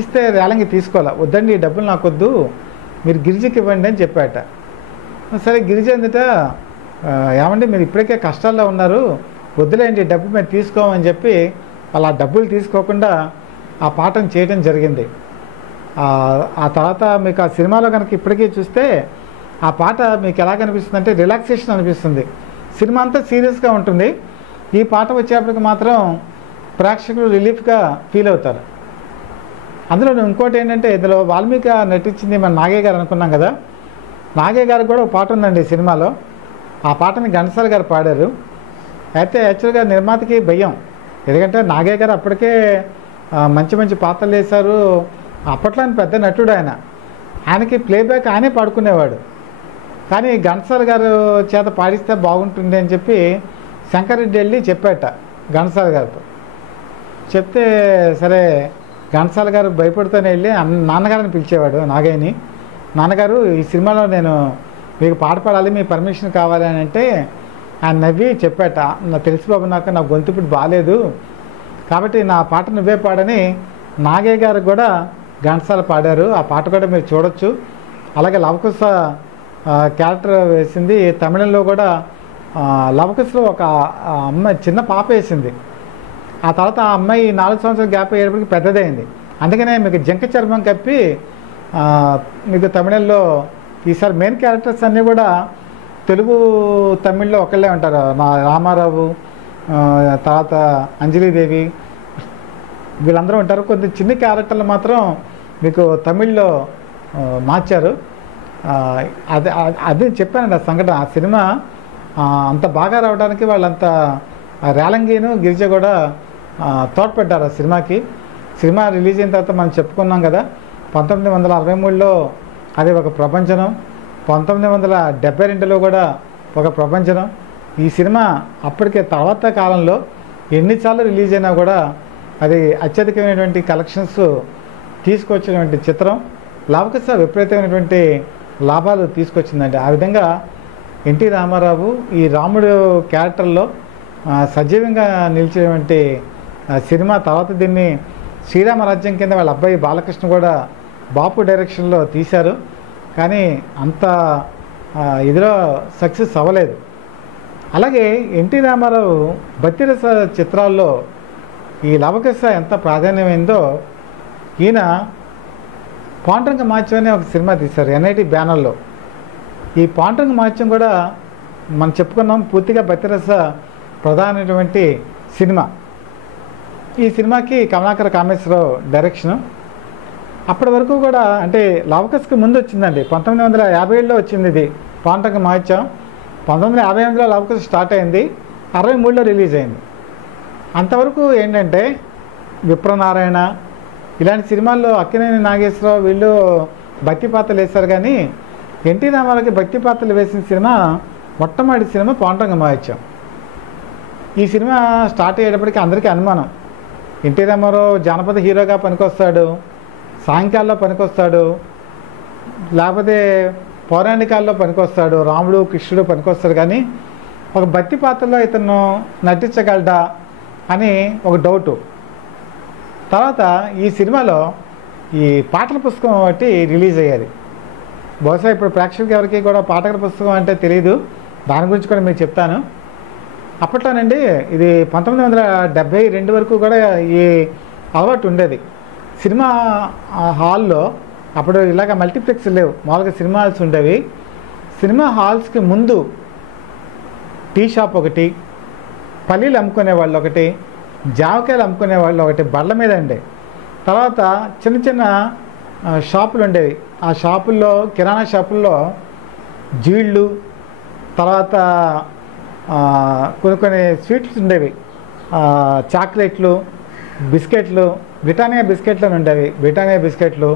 ఇస్తే రేలంగి తీసుకోవాలా, వద్దండి ఈ డబ్బులు నాకు వద్దు, మీరు గిరిజకి ఇవ్వండి అని చెప్పాట. సరే గిరిజ ఎందుట, ఏమండి మీరు ఇప్పటికే కష్టాల్లో ఉన్నారు, వద్దులేండి డబ్బు మేము తీసుకోమని చెప్పి అలా డబ్బులు తీసుకోకుండా ఆ పాటను చేయడం జరిగింది. ఆ తర్వాత మీకు ఆ సినిమాలో కనుక ఇప్పటికీ చూస్తే ఆ పాట మీకు ఎలా కనిపిస్తుంది అంటే రిలాక్సేషన్ అనిపిస్తుంది. సినిమా అంతా సీరియస్గా ఉంటుంది, ఈ పాట వచ్చేప్పటికి మాత్రం ప్రేక్షకులు రిలీఫ్గా ఫీల్ అవుతారు. అందులో ఇంకోటి ఏంటంటే ఇందులో వాల్మీకి నటించింది మన నాగయ్య గారు అనుకున్నాం కదా, నాగయ్య గారికి కూడా ఒక పాట ఉందండి సినిమాలో. ఆ పాటని ఘంటసాల గారు పాడారు. అయితే యాక్చువల్గా నిర్మాతకి భయం, ఎందుకంటే నాగయ్య గారు అప్పటికే మంచి మంచి పాత్రలు వేశారు, అప్పట్లో ఆయన పెద్ద నటుడు, ఆయనకి ప్లేబ్యాక్ ఆయనే పాడుకునేవాడు. కానీ ఘంటసాల గారు చేత పాడిస్తే బాగుంటుంది అని చెప్పి శంకరెడ్డి వెళ్ళి చెప్పాట ఘంటసాల గారితో. చెప్తే సరే ఘంటసాల గారు భయపడుతూనే వెళ్ళి నాన్నగారిని పిలిచేవాడు నాగయ్యని. నాన్నగారు ఈ సినిమాలో నేను మీకు పాట పాడాలి, మీ పర్మిషన్ కావాలి అని అంటే ఆయన నవ్వి చెప్పాట, నాకు తెలుసు బాబు, నా గొంతు ఇప్పుడు బాగాలేదు కాబట్టి నా పాట నువ్వే పాడని నాగయ్య గారికి కూడా ఘంటసాల పాడారు. ఆ పాట కూడా మీరు చూడొచ్చు. అలాగే లవకుశ క్యారెక్టర్ వేసింది తమిళంలో కూడా. లవకుశలో ఒక అమ్మాయి చిన్న పాప వేసింది. ఆ తర్వాత ఆ అమ్మాయి 4 సంవత్సరాల గ్యాప్ అయ్యేటప్పటికి పెద్దదైంది. అందుకనే మీకు జంక చర్మం కప్పి మీకు తమిళంలో ఈసారి మెయిన్ క్యారెక్టర్స్ అన్నీ కూడా తెలుగు తమిళ్లో ఒకళ్ళే ఉంటారు. రామారావు, తర్వాత అంజలీదేవి, వీళ్ళందరూ ఉంటారు. కొంచెం చిన్న క్యారెక్టర్లు మాత్రం మీకు తమిళ్లో మార్చారు. అదే చెప్పానండి ఆ సంఘటన. ఆ సినిమా అంత బాగా రావడానికి వాళ్ళంతా రేలంగిను గిరిజ కూడా తోడ్పడ్డారు ఆ సినిమాకి. సినిమా రిలీజ్ అయిన తర్వాత మనం చెప్పుకున్నాం కదా, 1963లో అది ఒక ప్రపంచనం, 1972లో కూడా ఒక ప్రపంచనం. ఈ సినిమా అప్పటికే తర్వాత కాలంలో ఎన్నిసార్లు రిలీజ్ అయినా కూడా అది అత్యధికమైనటువంటి కలెక్షన్స్ తీసుకొచ్చినటువంటి చిత్రం. లవకుశ విపరీతమైనటువంటి లాభాలు తీసుకొచ్చిందండి. ఆ విధంగా ఎన్టీ రామారావు ఈ రాముడు క్యారెక్టర్లో సజీవంగా నిలిచినటువంటి సినిమా. తర్వాత దీన్ని శ్రీరామరాజ్యం కింద వాళ్ళ అబ్బాయి బాలకృష్ణ కూడా బాపు డైరెక్షన్లో తీశారు, కానీ అంత ఇదిలో సక్సెస్ అవ్వలేదు. అలాగే ఎన్టీ రామారావు భక్తిరస చిత్రాల్లో ఈ లవకుశ ఎంత ప్రాధాన్యమైందో, ఈయన పాండురంగ మాత్యం అనే ఒక సినిమా తీశారు ఎన్ఐటి బ్యానర్లో. ఈ పాండురంగ మాత్యం కూడా మనం చెప్పుకున్నాం పూర్తిగా భక్తిరస ప్రధానమైనటువంటి సినిమా. ఈ సినిమాకి కమలాకర కామేశ్వరరావు డైరెక్షను. అప్పటి వరకు కూడా అంటే లవకుశకి ముందు వచ్చిందండి, 1957లో వచ్చింది ఇది పాండురంగ మాత్యం. 1958లో లవకుశ స్టార్ట్ అయింది, 63లో రిలీజ్ అయింది. అంతవరకు ఏంటంటే విప్రనారాయణ ఇలాంటి సినిమాల్లో అక్కినేని నాగేశ్వరరావు వీళ్ళు భక్తి పాత్రలు వేశారు, కానీ ఎన్టీ రామారావుకి భక్తి పాత్రలు వేసిన సినిమా మొట్టమొదటి సినిమా పాండురంగ మాత్యం. ఈ సినిమా స్టార్ట్ అయ్యేటప్పటికి అందరికీ అనుమానం, ఎన్టీ రామారావు జానపద హీరోగా పనికొస్తాడు, సాయంకాలంలో పనికొస్తాడు, లేకపోతే పౌరాణికాల్లో పనికొస్తాడు, రాముడు కృష్ణుడు పనికొస్తాడు, కానీ ఒక భక్తి పాత్రలో ఇతను నటించగలడా అని ఒక డౌటు. తర్వాత ఈ సినిమాలో ఈ పాటల పుస్తకం ఒకటి రిలీజ్ అయ్యేది. బహుశా ఇప్పుడు ప్రేక్షకులకి ఎవరికి కూడా పాటల పుస్తకం అంటే తెలియదు, దాని గురించి కూడా మీకు చెప్తాను. అప్పట్లోనండి ఇది 1972 వరకు కూడా ఈ అలవాటు ఉండేది. సినిమా హాల్లో అప్పుడు ఇలాగ మల్టీప్లెక్స్ లేవు, మామూలుగా సినిమా హాల్స్ ఉండేవి. సినిమా హాల్స్కి ముందు టీ షాప్ ఒకటి, పల్లీలు అమ్ముకునే వాళ్ళు ఒకటి, జామకాయలు అమ్ముకునే వాళ్ళు ఒకటి బళ్ళ మీద ఉండే. తర్వాత చిన్న చిన్న షాపులు ఉండేవి. ఆ షాపుల్లో కిరాణా షాపుల్లో జీళ్ళు, తర్వాత కొన్ని స్వీట్స్ ఉండేవి, చాక్లెట్లు, బిస్కెట్లు, బ్రిటానియా బిస్కెట్లు అని ఉండేవి, బ్రిటానియా బిస్కెట్లు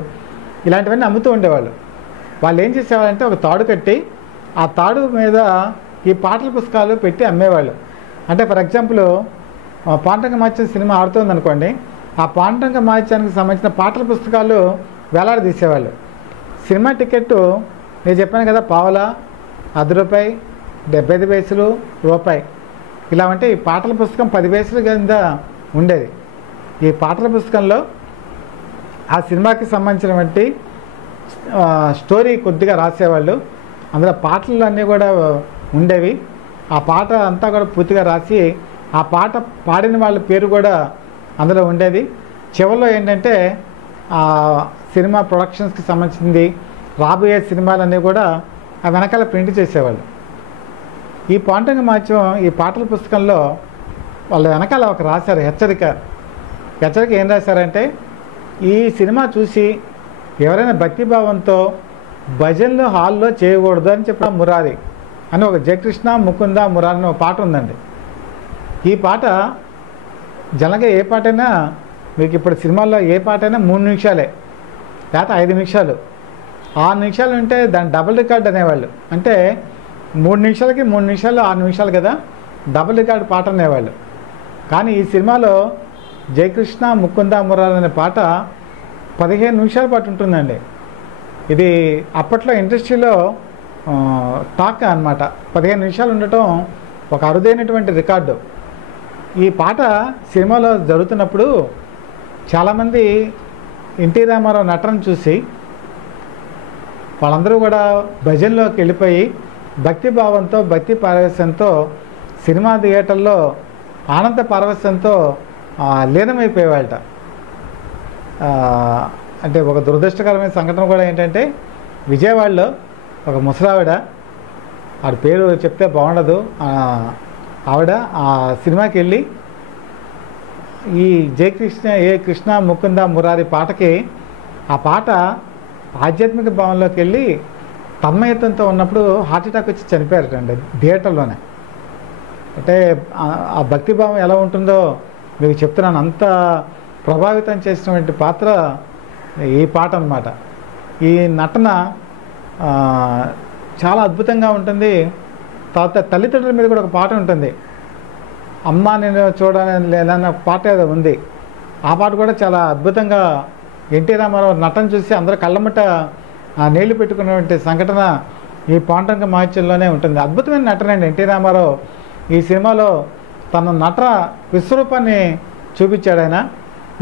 ఇలాంటివన్నీ అమ్ముతూ ఉండేవాళ్ళు. వాళ్ళు ఏం చేసేవాళ్ళంటే ఒక తాడు కట్టి ఆ తాడు మీద ఈ పాటల పుస్తకాలు పెట్టి అమ్మేవాళ్ళు. అంటే ఫర్ ఎగ్జాంపుల్ పాండురంగ మాత్యం సినిమా ఆడుతుంది అనుకోండి, ఆ పాండురంగ మాత్యానికి సంబంధించిన పాటల పుస్తకాలు వేలాడదీసేవాళ్ళు. సినిమా టికెట్టు నేను చెప్పాను కదా, పావలా, ₹10, 75 పైసలు, రూపాయి ఇలా ఉంటే ఈ పాటల పుస్తకం 10 పైసల కింద ఉండేది. ఈ పాటల పుస్తకంలో ఆ సినిమాకి సంబంధించినటువంటి స్టోరీ కొద్దిగా రాసేవాళ్ళు. అందులో పాటలు అన్నీ కూడా ఉండేవి. ఆ పాట అంతా కూడా పూర్తిగా రాసి ఆ పాట పాడిన వాళ్ళ పేరు కూడా అందులో ఉండేది. చివరిలో ఏంటంటే ఆ సినిమా ప్రొడక్షన్స్కి సంబంధించింది రాబోయే సినిమాలన్నీ కూడా ఆ వెనకాల ప్రింట్ చేసేవాళ్ళు. ఈ పాండురంగ మాత్యం ఈ పాటల పుస్తకంలో వాళ్ళ వెనకాల ఒక రాశారు హెచ్చరిక ఏం రాశారంటే, ఈ సినిమా చూసి ఎవరైనా భక్తిభావంతో భజనలు హాల్లో చేయకూడదు అని చెప్పిన మురారి అని ఒక జయకృష్ణ ముకుంద మురారి అని ఒక పాట ఉందండి. ఈ పాట జనగా ఏ పాటైనా మీకు ఇప్పుడు సినిమాల్లో ఏ పాటైనా 3 నిమిషాలే లేకపోతే 5 నిమిషాలు 6 నిమిషాలు ఉంటే దాన్ని డబుల్ రికార్డ్ అనేవాళ్ళు. అంటే 3 నిమిషాలకి 3 నిమిషాలు 6 నిమిషాలు కదా, డబుల్ రికార్డ్ పాట అనేవాళ్ళు. కానీ ఈ సినిమాలో జయకృష్ణ ముకుంద మురారి అనే పాట 15 నిమిషాల పాటు ఉంటుందండి. ఇది అప్పట్లో ఇండస్ట్రీలో టాక్ అన్నమాట. 15 నిమిషాలు ఉండటం ఒక అరుదైనటువంటి రికార్డు. ఈ పాట సినిమాలో జరుగుతున్నప్పుడు చాలామంది ఎన్టీ రామారావు నటన చూసి వాళ్ళందరూ కూడా భజనలోకి వెళ్ళిపోయి భక్తిభావంతో భక్తి పారవస్యంతో సినిమా థియేటర్లో ఆనంద పారవస్యంతో లీనమైపోయేవాళ్ళట. అంటే ఒక దురదృష్టకరమైన సంఘటన కూడా ఏంటంటే, విజయవాడలో ఒక ముసలావిడ, ఆవిడ పేరు చెప్తే బాగుండదు, ఆవిడ ఆ సినిమాకి వెళ్ళి ఈ కృష్ణ ముకుంద మురారి పాటకి ఆ పాట ఆధ్యాత్మిక భావంలోకి వెళ్ళి తన్మయత్వంతో ఉన్నప్పుడు హార్ట్ అటాక్ వచ్చి చనిపోయారటండి థియేటర్లోనే. అంటే ఆ భక్తిభావం ఎలా ఉంటుందో మీకు చెప్తున్నాను. అంత ప్రభావితం చేసినటువంటి పాత్ర ఈ పాట అన్నమాట. ఈ నటన చాలా అద్భుతంగా ఉంటుంది. తర్వాత తల్లిదండ్రుల మీద కూడా ఒక పాట ఉంటుంది, అమ్మ నేను చూడాలని లేదన్న పాట ఏదో ఉంది. ఆ పాట కూడా చాలా అద్భుతంగా ఎన్టీ రామారావు నటన చూసి అందరూ కళ్ళమ్మట నీళ్లు పెట్టుకున్నటువంటి సంఘటన ఈ పాండురంగ మహత్యంలోనే ఉంటుంది. అద్భుతమైన నటన అండి ఎన్టీ రామారావు. ఈ సినిమాలో తన నటన విశ్వరూపాన్ని చూపించాడు ఆయన.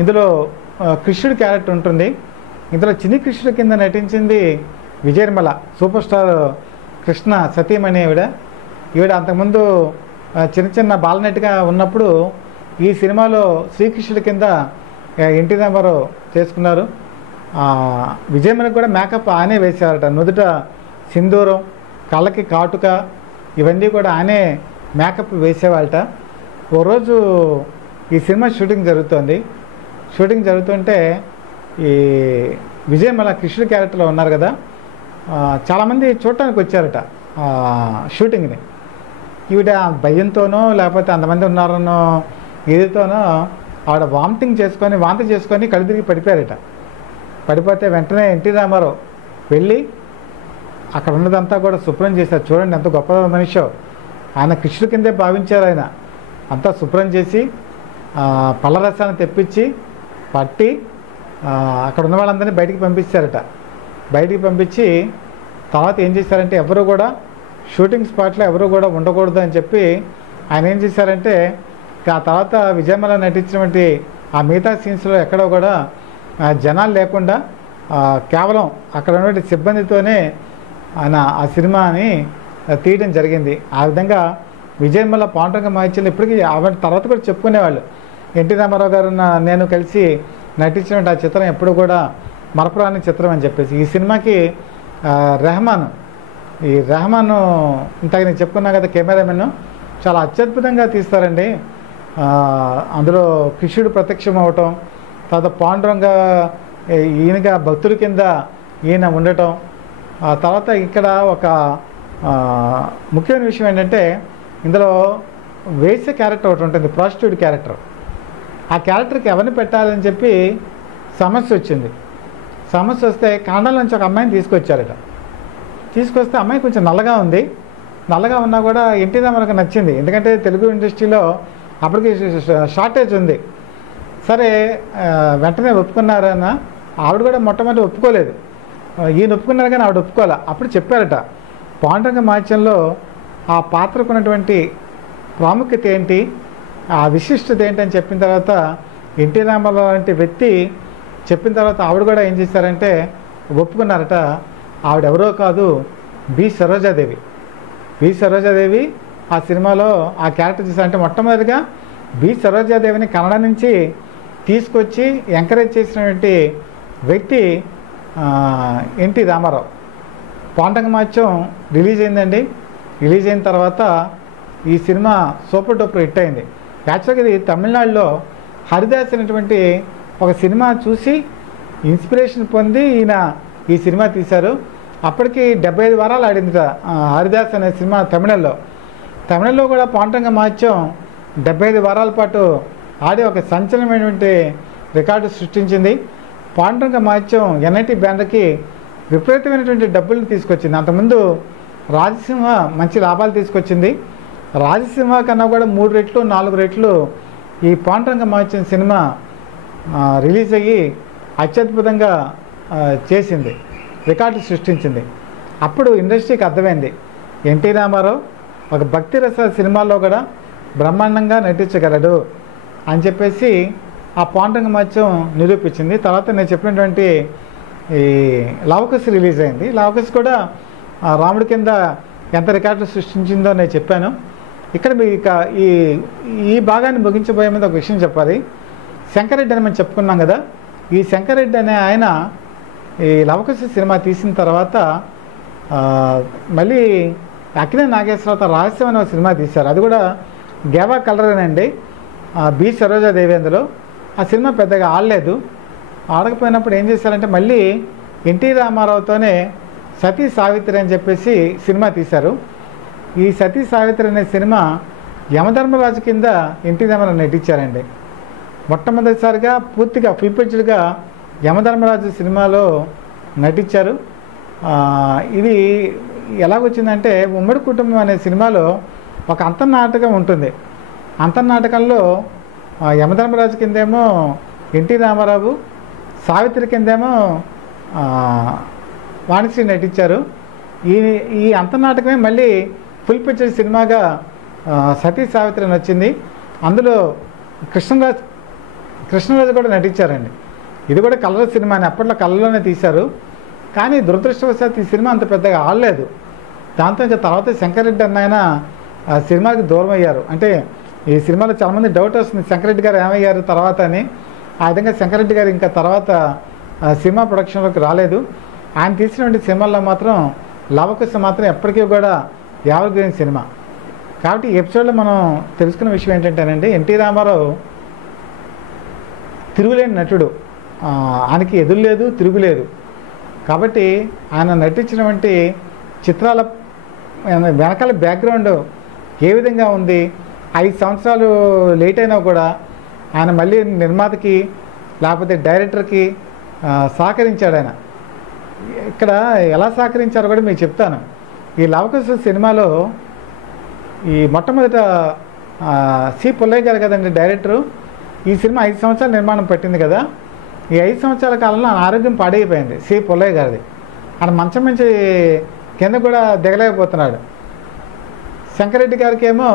ఇందులో కృష్ణుడి క్యారెక్టర్ ఉంటుంది. ఇందులో చిన్ని కృష్ణుడి కింద నటించింది విజయనిర్మల, సూపర్ స్టార్ కృష్ణ సతీమణి ఈవిడ అంతకుముందు చిన్న చిన్న బాలనటిగా ఉన్నప్పుడు ఈ సినిమాలో శ్రీకృష్ణుడి కింద ఎన్టీ రామారావు చేసుకున్నారు. విజయనిర్మలకు కూడా మేకప్ ఆయనే వేసేవారట. నుదుట సింధూరం, కళ్ళకి కాటుక, ఇవన్నీ కూడా ఆయనే మేకప్ వేసేవాళ్ళట. ఓ రోజు ఈ సినిమా షూటింగ్ జరుగుతుంటే ఈ విజయనిర్మల కృష్ణుడి క్యారెక్టర్లో ఉన్నారు కదా, చాలామంది చూడటానికి వచ్చారట షూటింగ్ని. ఈవిడ భయంతోనో లేకపోతే అంతమంది ఉన్నారనో ఏదితోనో ఆవిడ వాంతి చేసుకొని కళ్ళు తిరిగి పడిపోతే వెంటనే ఎన్టీ రామారావు వెళ్ళి అక్కడ ఉన్నదంతా కూడా శుభ్రం చేశారు. చూడండి ఎంత గొప్ప మనిషో, ఆయన కృష్ణుడి కిందే భావించారు. ఆయన అంతా శుభ్రం చేసి పళ్ళరసాన్ని తెప్పించి పట్టి అక్కడ ఉన్న వాళ్ళందరినీ బయటికి పంపించి తర్వాత ఏం చేశారంటే, ఎవరు కూడా షూటింగ్ స్పాట్లో ఎవరు కూడా ఉండకూడదు అని చెప్పి ఆయన ఏం చేశారంటే, ఆ తర్వాత విజయనిర్మల నటించినటువంటి ఆ మిగతా సీన్స్లో ఎక్కడో కూడా జనాలు లేకుండా కేవలం అక్కడ ఉన్నటువంటి సిబ్బందితోనే ఆయన ఆ సినిమాని తీయడం జరిగింది. ఆ విధంగా విజయనిర్మల పాండురంగ మహత్యంలో ఇప్పటికీ ఆవిడ తర్వాత కూడా చెప్పుకునేవాళ్ళు, ఎన్టీ రామారావు గారు నేను కలిసి నటించినటువంటి ఆ చిత్రం ఎప్పుడు కూడా మరపురాని చిత్రం అని చెప్పేసి. ఈ సినిమాకి రెహమాన్ ఇంతకు నేను చెప్పుకున్నా కదా, కెమెరామెన్ చాలా అత్యద్భుతంగా తీస్తారండి. అందులో కృష్ణుడు ప్రత్యక్షం అవటం, తర్వాత పాండురంగ ఈయనగా భక్తుడి కింద ఈయన ఉండటం. తర్వాత ఇక్కడ ఒక ముఖ్యమైన విషయం ఏంటంటే, ఇందులో వేసే క్యారెక్టర్ ఒకటి ఉంటుంది, ప్రాస్టిట్యూట్ క్యారెక్టర్. ఆ క్యారెక్టర్కి ఎవరిని పెట్టాలని చెప్పి సమస్య వస్తే కాండాల నుంచి ఒక అమ్మాయిని తీసుకొస్తే అమ్మాయి కొంచెం నల్లగా ఉన్నా కూడా ఎన్టీ రామారావుకి నచ్చింది. ఎందుకంటే తెలుగు ఇండస్ట్రీలో అప్పటికి షార్టేజ్ ఉంది. సరే వెంటనే ఒప్పుకున్నారన్న ఆవిడ కూడా మొట్టమొదటి ఒప్పుకోలేదు. ఈయన ఒప్పుకున్నారు కానీ ఆవిడ ఒప్పుకోలే. అప్పుడు చెప్పారట, పాండురంగ మహత్యంలో ఆ పాత్రకు ఉన్నటువంటి ప్రాముఖ్యత ఏంటి, ఆ విశిష్టత ఏంటి అని చెప్పిన తర్వాత ఎన్టీ రామారావు లాంటి వ్యక్తి చెప్పిన తర్వాత ఆవిడ కూడా ఏం చేశారంటే ఒప్పుకున్నారట. ఆవిడెవరో కాదు, బి సరోజాదేవి. బి సరోజాదేవి ఆ సినిమాలో ఆ క్యారెక్టర్ చేశారంటే మొట్టమొదటిగా బి సరోజాదేవిని కన్నడ నుంచి తీసుకొచ్చి ఎంకరేజ్ చేసినటువంటి వ్యక్తి ఎన్టీ రామారావు. పాండరంగ మహత్యం రిలీజ్ అయిందండి. రిలీజ్ అయిన తర్వాత ఈ సినిమా సూపర్ డూపర్ హిట్ అయింది. యాక్చువల్గా ఇది తమిళనాడులో హరిదాస్ అనేటువంటి ఒక సినిమా చూసి ఇన్స్పిరేషన్ పొంది ఈయన ఈ సినిమా తీశారు. అప్పటికి 75 వారాలు ఆడింది హరిదాస్ అనే సినిమా తమిళంలో కూడా పాండరంగ మహత్యం 75 వారాల పాటు ఆడి ఒక సంచలనమైనటువంటి రికార్డు సృష్టించింది. పాండరంగ మహత్యం ఎన్ఐటి బ్యానర్కి విపరీతమైనటువంటి డబ్బులను తీసుకొచ్చింది. అంతకుముందు రాజసింహ మంచి లాభాలు తీసుకొచ్చింది. రాజసింహ కన్నా కూడా 3 రెట్లు 4 రెట్లు ఈ పాండరంగ మహత్యం సినిమా రిలీజ్ అయ్యి అత్యద్భుతంగా చేసింది, రికార్డు సృష్టించింది. అప్పుడు ఇండస్ట్రీకి అర్థమైంది ఎన్టీ రామారావు ఒక భక్తి రస సినిమాల్లో కూడా బ్రహ్మాండంగా నటించగలడు అని చెప్పేసి ఆ పాండరంగ మహత్యం నిరూపించింది. తర్వాత నేను చెప్పినటువంటి ఈ లవకుశ రిలీజ్ అయింది. లవకుశ కూడా రాముడి కింద ఎంత రికార్డు సృష్టించిందో నేను చెప్పాను. ఇక్కడ మీకు ఈ భాగాన్ని ముగించబోయే మీద ఒక విషయం చెప్పాలి. శంకరెడ్డి అని మనం చెప్పుకున్నాం కదా. ఈ శంకరెడ్డి అనే ఆయన ఈ లవకుశ సినిమా తీసిన తర్వాత మళ్ళీ అక్కినే నాగేశ్వరరావు రహస్యం అనే ఒక సినిమా తీశారు. అది కూడా గేవా కలరేనండి. బి సరోజాదేవి అందులో. ఆ సినిమా పెద్దగా ఆడలేదు. ఆడకపోయినప్పుడు ఏం చేశారంటే మళ్ళీ ఎన్టీ రామారావుతోనే సతీ సావిత్రి అని చెప్పేసి సినిమా తీశారు. ఈ సతీ సావిత్రి అనే సినిమా యమధర్మరాజు కింద ఎన్టీ రామారావు నటించారండి. మొట్టమొదటిసారిగా పూర్తిగా ఫుల్‌ఫ్లెడ్జ్డ్‌గా యమధర్మరాజు సినిమాలో నటించారు. ఇది ఎలాగొచ్చిందంటే ఉమ్మడి కుటుంబం అనే సినిమాలో ఒక అంతర్నాటకం ఉంటుంది. అంతర్నాటకంలో యమధర్మరాజు కిందేమో ఎన్టీ రామారావు, సావిత్రి కిందేమో వాణిశ్రీ నటించారు. ఈ అంతర్నాటకమే మళ్ళీ ఫుల్‌ఫ్లెడ్జ్డ్ సినిమాగా సతీ సావిత్రి అని వచ్చింది. అందులో కృష్ణరాజు కూడా నటించారండి. ఇది కూడా కలర్ సినిమా అని అప్పట్లో కలర్లోనే తీశారు. కానీ దురదృష్టవశాత్తు ఈ సినిమా అంత పెద్దగా ఆడలేదు. దాంతో ఇంకా తర్వాత శంకరెడ్డి అన్న ఆయన సినిమాకి దూరం అయ్యారు. అంటే ఈ సినిమాలో చాలామంది డౌట్ వస్తుంది శంకరెడ్డి గారు ఏమయ్యారు తర్వాత అని. ఆ విధంగా శంకరెడ్డి గారు ఇంకా తర్వాత సినిమా ప్రొడక్షన్లోకి రాలేదు. ఆయన తీసినటువంటి సినిమాల్లో మాత్రం లవకుశ మాత్రం ఎప్పటికీ కూడా ఎవర్ సినిమా. కాబట్టి ఈ ఎపిసోడ్లో మనం తెలుసుకున్న విషయం ఏంటంటేనండి, ఎన్టీ రామారావు తిరుగులేని నటుడు. ఆయనకి ఎదురులేదు, తిరుగులేదు. కాబట్టి ఆయన నటించినటువంటి చిత్రాల వెనకాల బ్యాక్గ్రౌండ్ ఏ విధంగా ఉంది, 5 సంవత్సరాలు లేట్ అయినా కూడా ఆయన మళ్ళీ నిర్మాతకి లేకపోతే డైరెక్టర్కి సహకరించాడు. ఆయన ఇక్కడ ఎలా సహకరించారో కూడా మీకు చెప్తాను. ఈ లవకుశ సినిమాలో ఈ మొట్టమొదట సి పుల్లయ్య గారు కదండి డైరెక్టరు. ఈ సినిమా 5 సంవత్సరాల నిర్మాణం పట్టింది కదా. ఈ 5 సంవత్సరాల కాలంలో ఆయన ఆరోగ్యం పాడైపోయింది సి పుల్లయ్య గారిది. ఆయన మంచం నుంచి కింద కూడా దిగలేకపోతున్నాడు. శంకరెడ్డి గారికి ఏమో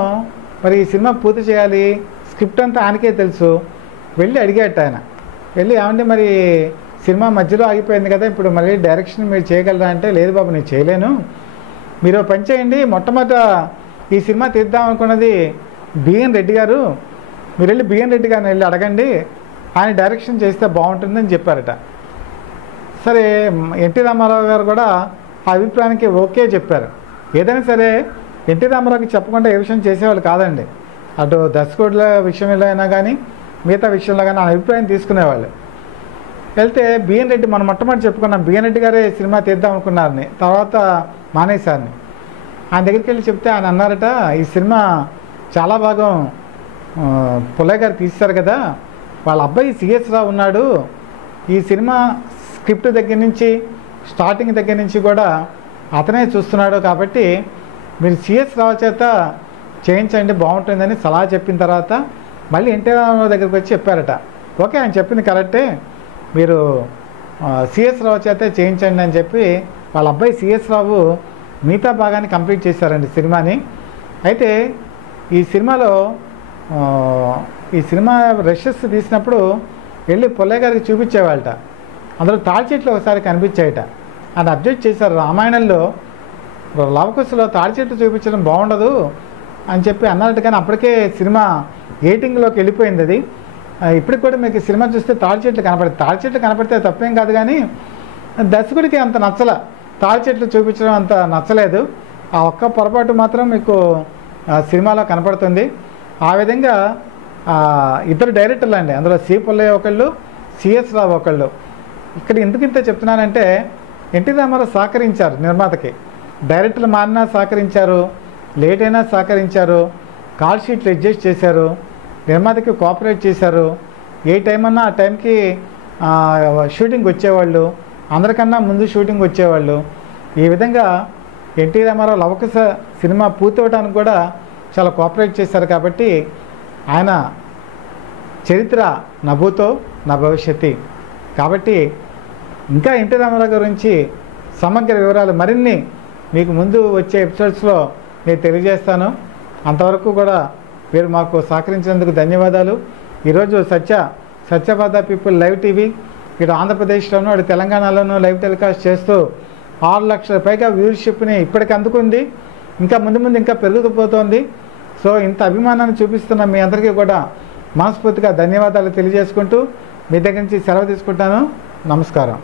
మరి ఈ సినిమా పూర్తి చేయాలి, స్క్రిప్ట్ అంతా ఆయనకే తెలుసు. వెళ్ళి అడిగేట ఆయన, వెళ్ళి ఏమంటే మరి సినిమా మధ్యలో ఆగిపోయింది కదా, ఇప్పుడు మళ్ళీ డైరెక్షన్ మీరు చేయగలరా అంటే, లేదు బాబు నేను చేయలేను, మీరు పని చేయండి, మొట్టమొదట ఈ సినిమా తీద్దాం అనుకున్నది బిఎన్ రెడ్డి గారు, మీరు వెళ్ళి బిఎన్ రెడ్డి గారిని వెళ్ళి అడగండి, ఆయన డైరెక్షన్ చేస్తే బాగుంటుందని చెప్పారట. సరే ఎన్టీ రామారావు గారు కూడా ఆ అభిప్రాయానికి ఓకే చెప్పారు. ఏదైనా సరే ఎన్టీ రామారావుకి చెప్పకుండా ఏ విషయం చేసేవాళ్ళు కాదండి. అటు దర్శకుడుల విషయంలో అయినా కానీ మిగతా విషయంలో కానీ ఆ అభిప్రాయం తీసుకునేవాళ్ళు. వెళ్తే బిఎన్ రెడ్డి మనం మొట్టమొదటి చెప్పుకున్నాం, బిఎన్ రెడ్డి గారే సినిమా తీద్దాం అనుకున్నారని, తర్వాత మానేశారని. ఆయన దగ్గరికి వెళ్ళి చెప్తే ఆయన అన్నారట, ఈ సినిమా చాలా భాగం పుల్లయ్య గారు తీశారు కదా, వాళ్ళ అబ్బాయి సిఎస్ రావు ఉన్నాడు, ఈ సినిమా స్క్రిప్ట్ దగ్గర నుంచి స్టార్టింగ్ దగ్గర నుంచి కూడా అతనే చూస్తున్నాడు, కాబట్టి మీరు సిఎస్ రావు చేత చేయించండి బాగుంటుందని సలహా చెప్పిన తర్వాత మళ్ళీ ఎన్టీ రామారావు దగ్గరికి వచ్చి చెప్పారట. ఓకే ఆయన చెప్పింది కరెక్టే, మీరు సిఎస్ రావు చేత చేయించండి అని చెప్పి వాళ్ళ అబ్బాయి సిఎస్ రావు మిగతా భాగాన్ని కంప్లీట్ చేశారండి సినిమాని. అయితే ఈ సినిమాలో ఆ, ఈ సినిమా రషెస్ తీసినప్పుడు వెళ్ళి పుల్లయ్య గారికి చూపించేవాళ్ళట. అందులో తాడి చెట్లు ఒకసారి కనిపించాయట. అది అబ్జెక్ట్ చేశారు. రామాయణంలో లవకుశలో తాడి చెట్లు చూపించడం బాగుండదు అని చెప్పి అన్నట్టు, కానీ అప్పటికే సినిమా ఎయిటింగ్లోకి వెళ్ళిపోయింది అది. ఇప్పటికి కూడా మీకు సినిమా చూస్తే తాడి చెట్లు కనపడతాయి. తాడి చెట్లు కనపడితే తప్పేం కాదు, కానీ దర్శకుడికి అంత నచ్చల, తాడి చెట్లు చూపించడం అంత నచ్చలేదు. ఆ ఒక్క పొరపాటు మాత్రం మీకు సినిమాలో కనపడుతుంది. ఆ విధంగా ఇద్దరు డైరెక్టర్లు అండి, అందులో సి పుల్లయ్య ఒకళ్ళు, సిఎస్ రావు ఒకళ్ళు. ఇక్కడ ఎందుకు ఇంత చెప్తున్నానంటే, ఎన్టీ రామారావు సహకరించారు నిర్మాతకి. డైరెక్టర్లు మారినా సహకరించారు, లేట్ అయినా సహకరించారు, కాల్ షీట్లు అడ్జస్ట్ చేశారు, నిర్మాతకి కోఆపరేట్ చేశారు. ఏ టైం అన్నా ఆ టైంకి షూటింగ్ వచ్చేవాళ్ళు, అందరికన్నా ముందు షూటింగ్ వచ్చేవాళ్ళు. ఈ విధంగా ఎన్టీ రామారావు లవకుశ సినిమా పూర్తవడానికి కూడా చాలా కోఆపరేట్ చేశారు. కాబట్టి ఆయన చరిత్ర నభూతో నా భవిష్యత్తు. కాబట్టి ఇంకా ఎన్టీ రామారావు గురించి సమగ్ర వివరాలు మరిన్ని మీకు ముందు వచ్చే ఎపిసోడ్స్లో నేను తెలియజేస్తాను. అంతవరకు కూడా మీరు మాకు సహకరించినందుకు ధన్యవాదాలు. ఈరోజు సత్యబాధ పీపుల్ లైవ్ టీవీ ఇటు ఆంధ్రప్రదేశ్లోనూ అటు తెలంగాణలోనూ లైవ్ టెలికాస్ట్ చేస్తూ 6 లక్షల పైగా వ్యూవర్షిప్ని ఇప్పటికి అందుకుంది. ఇంకా ముందు ఇంకా పెరుగుతూ. సో ఇంత అభిమానాన్ని చూపిస్తున్న మీ అందరికీ కూడా మనస్ఫూర్తిగా ధన్యవాదాలు తెలియజేసుకుంటూ మీ దగ్గర నుంచి సెలవు తీసుకుంటాను. నమస్కారం.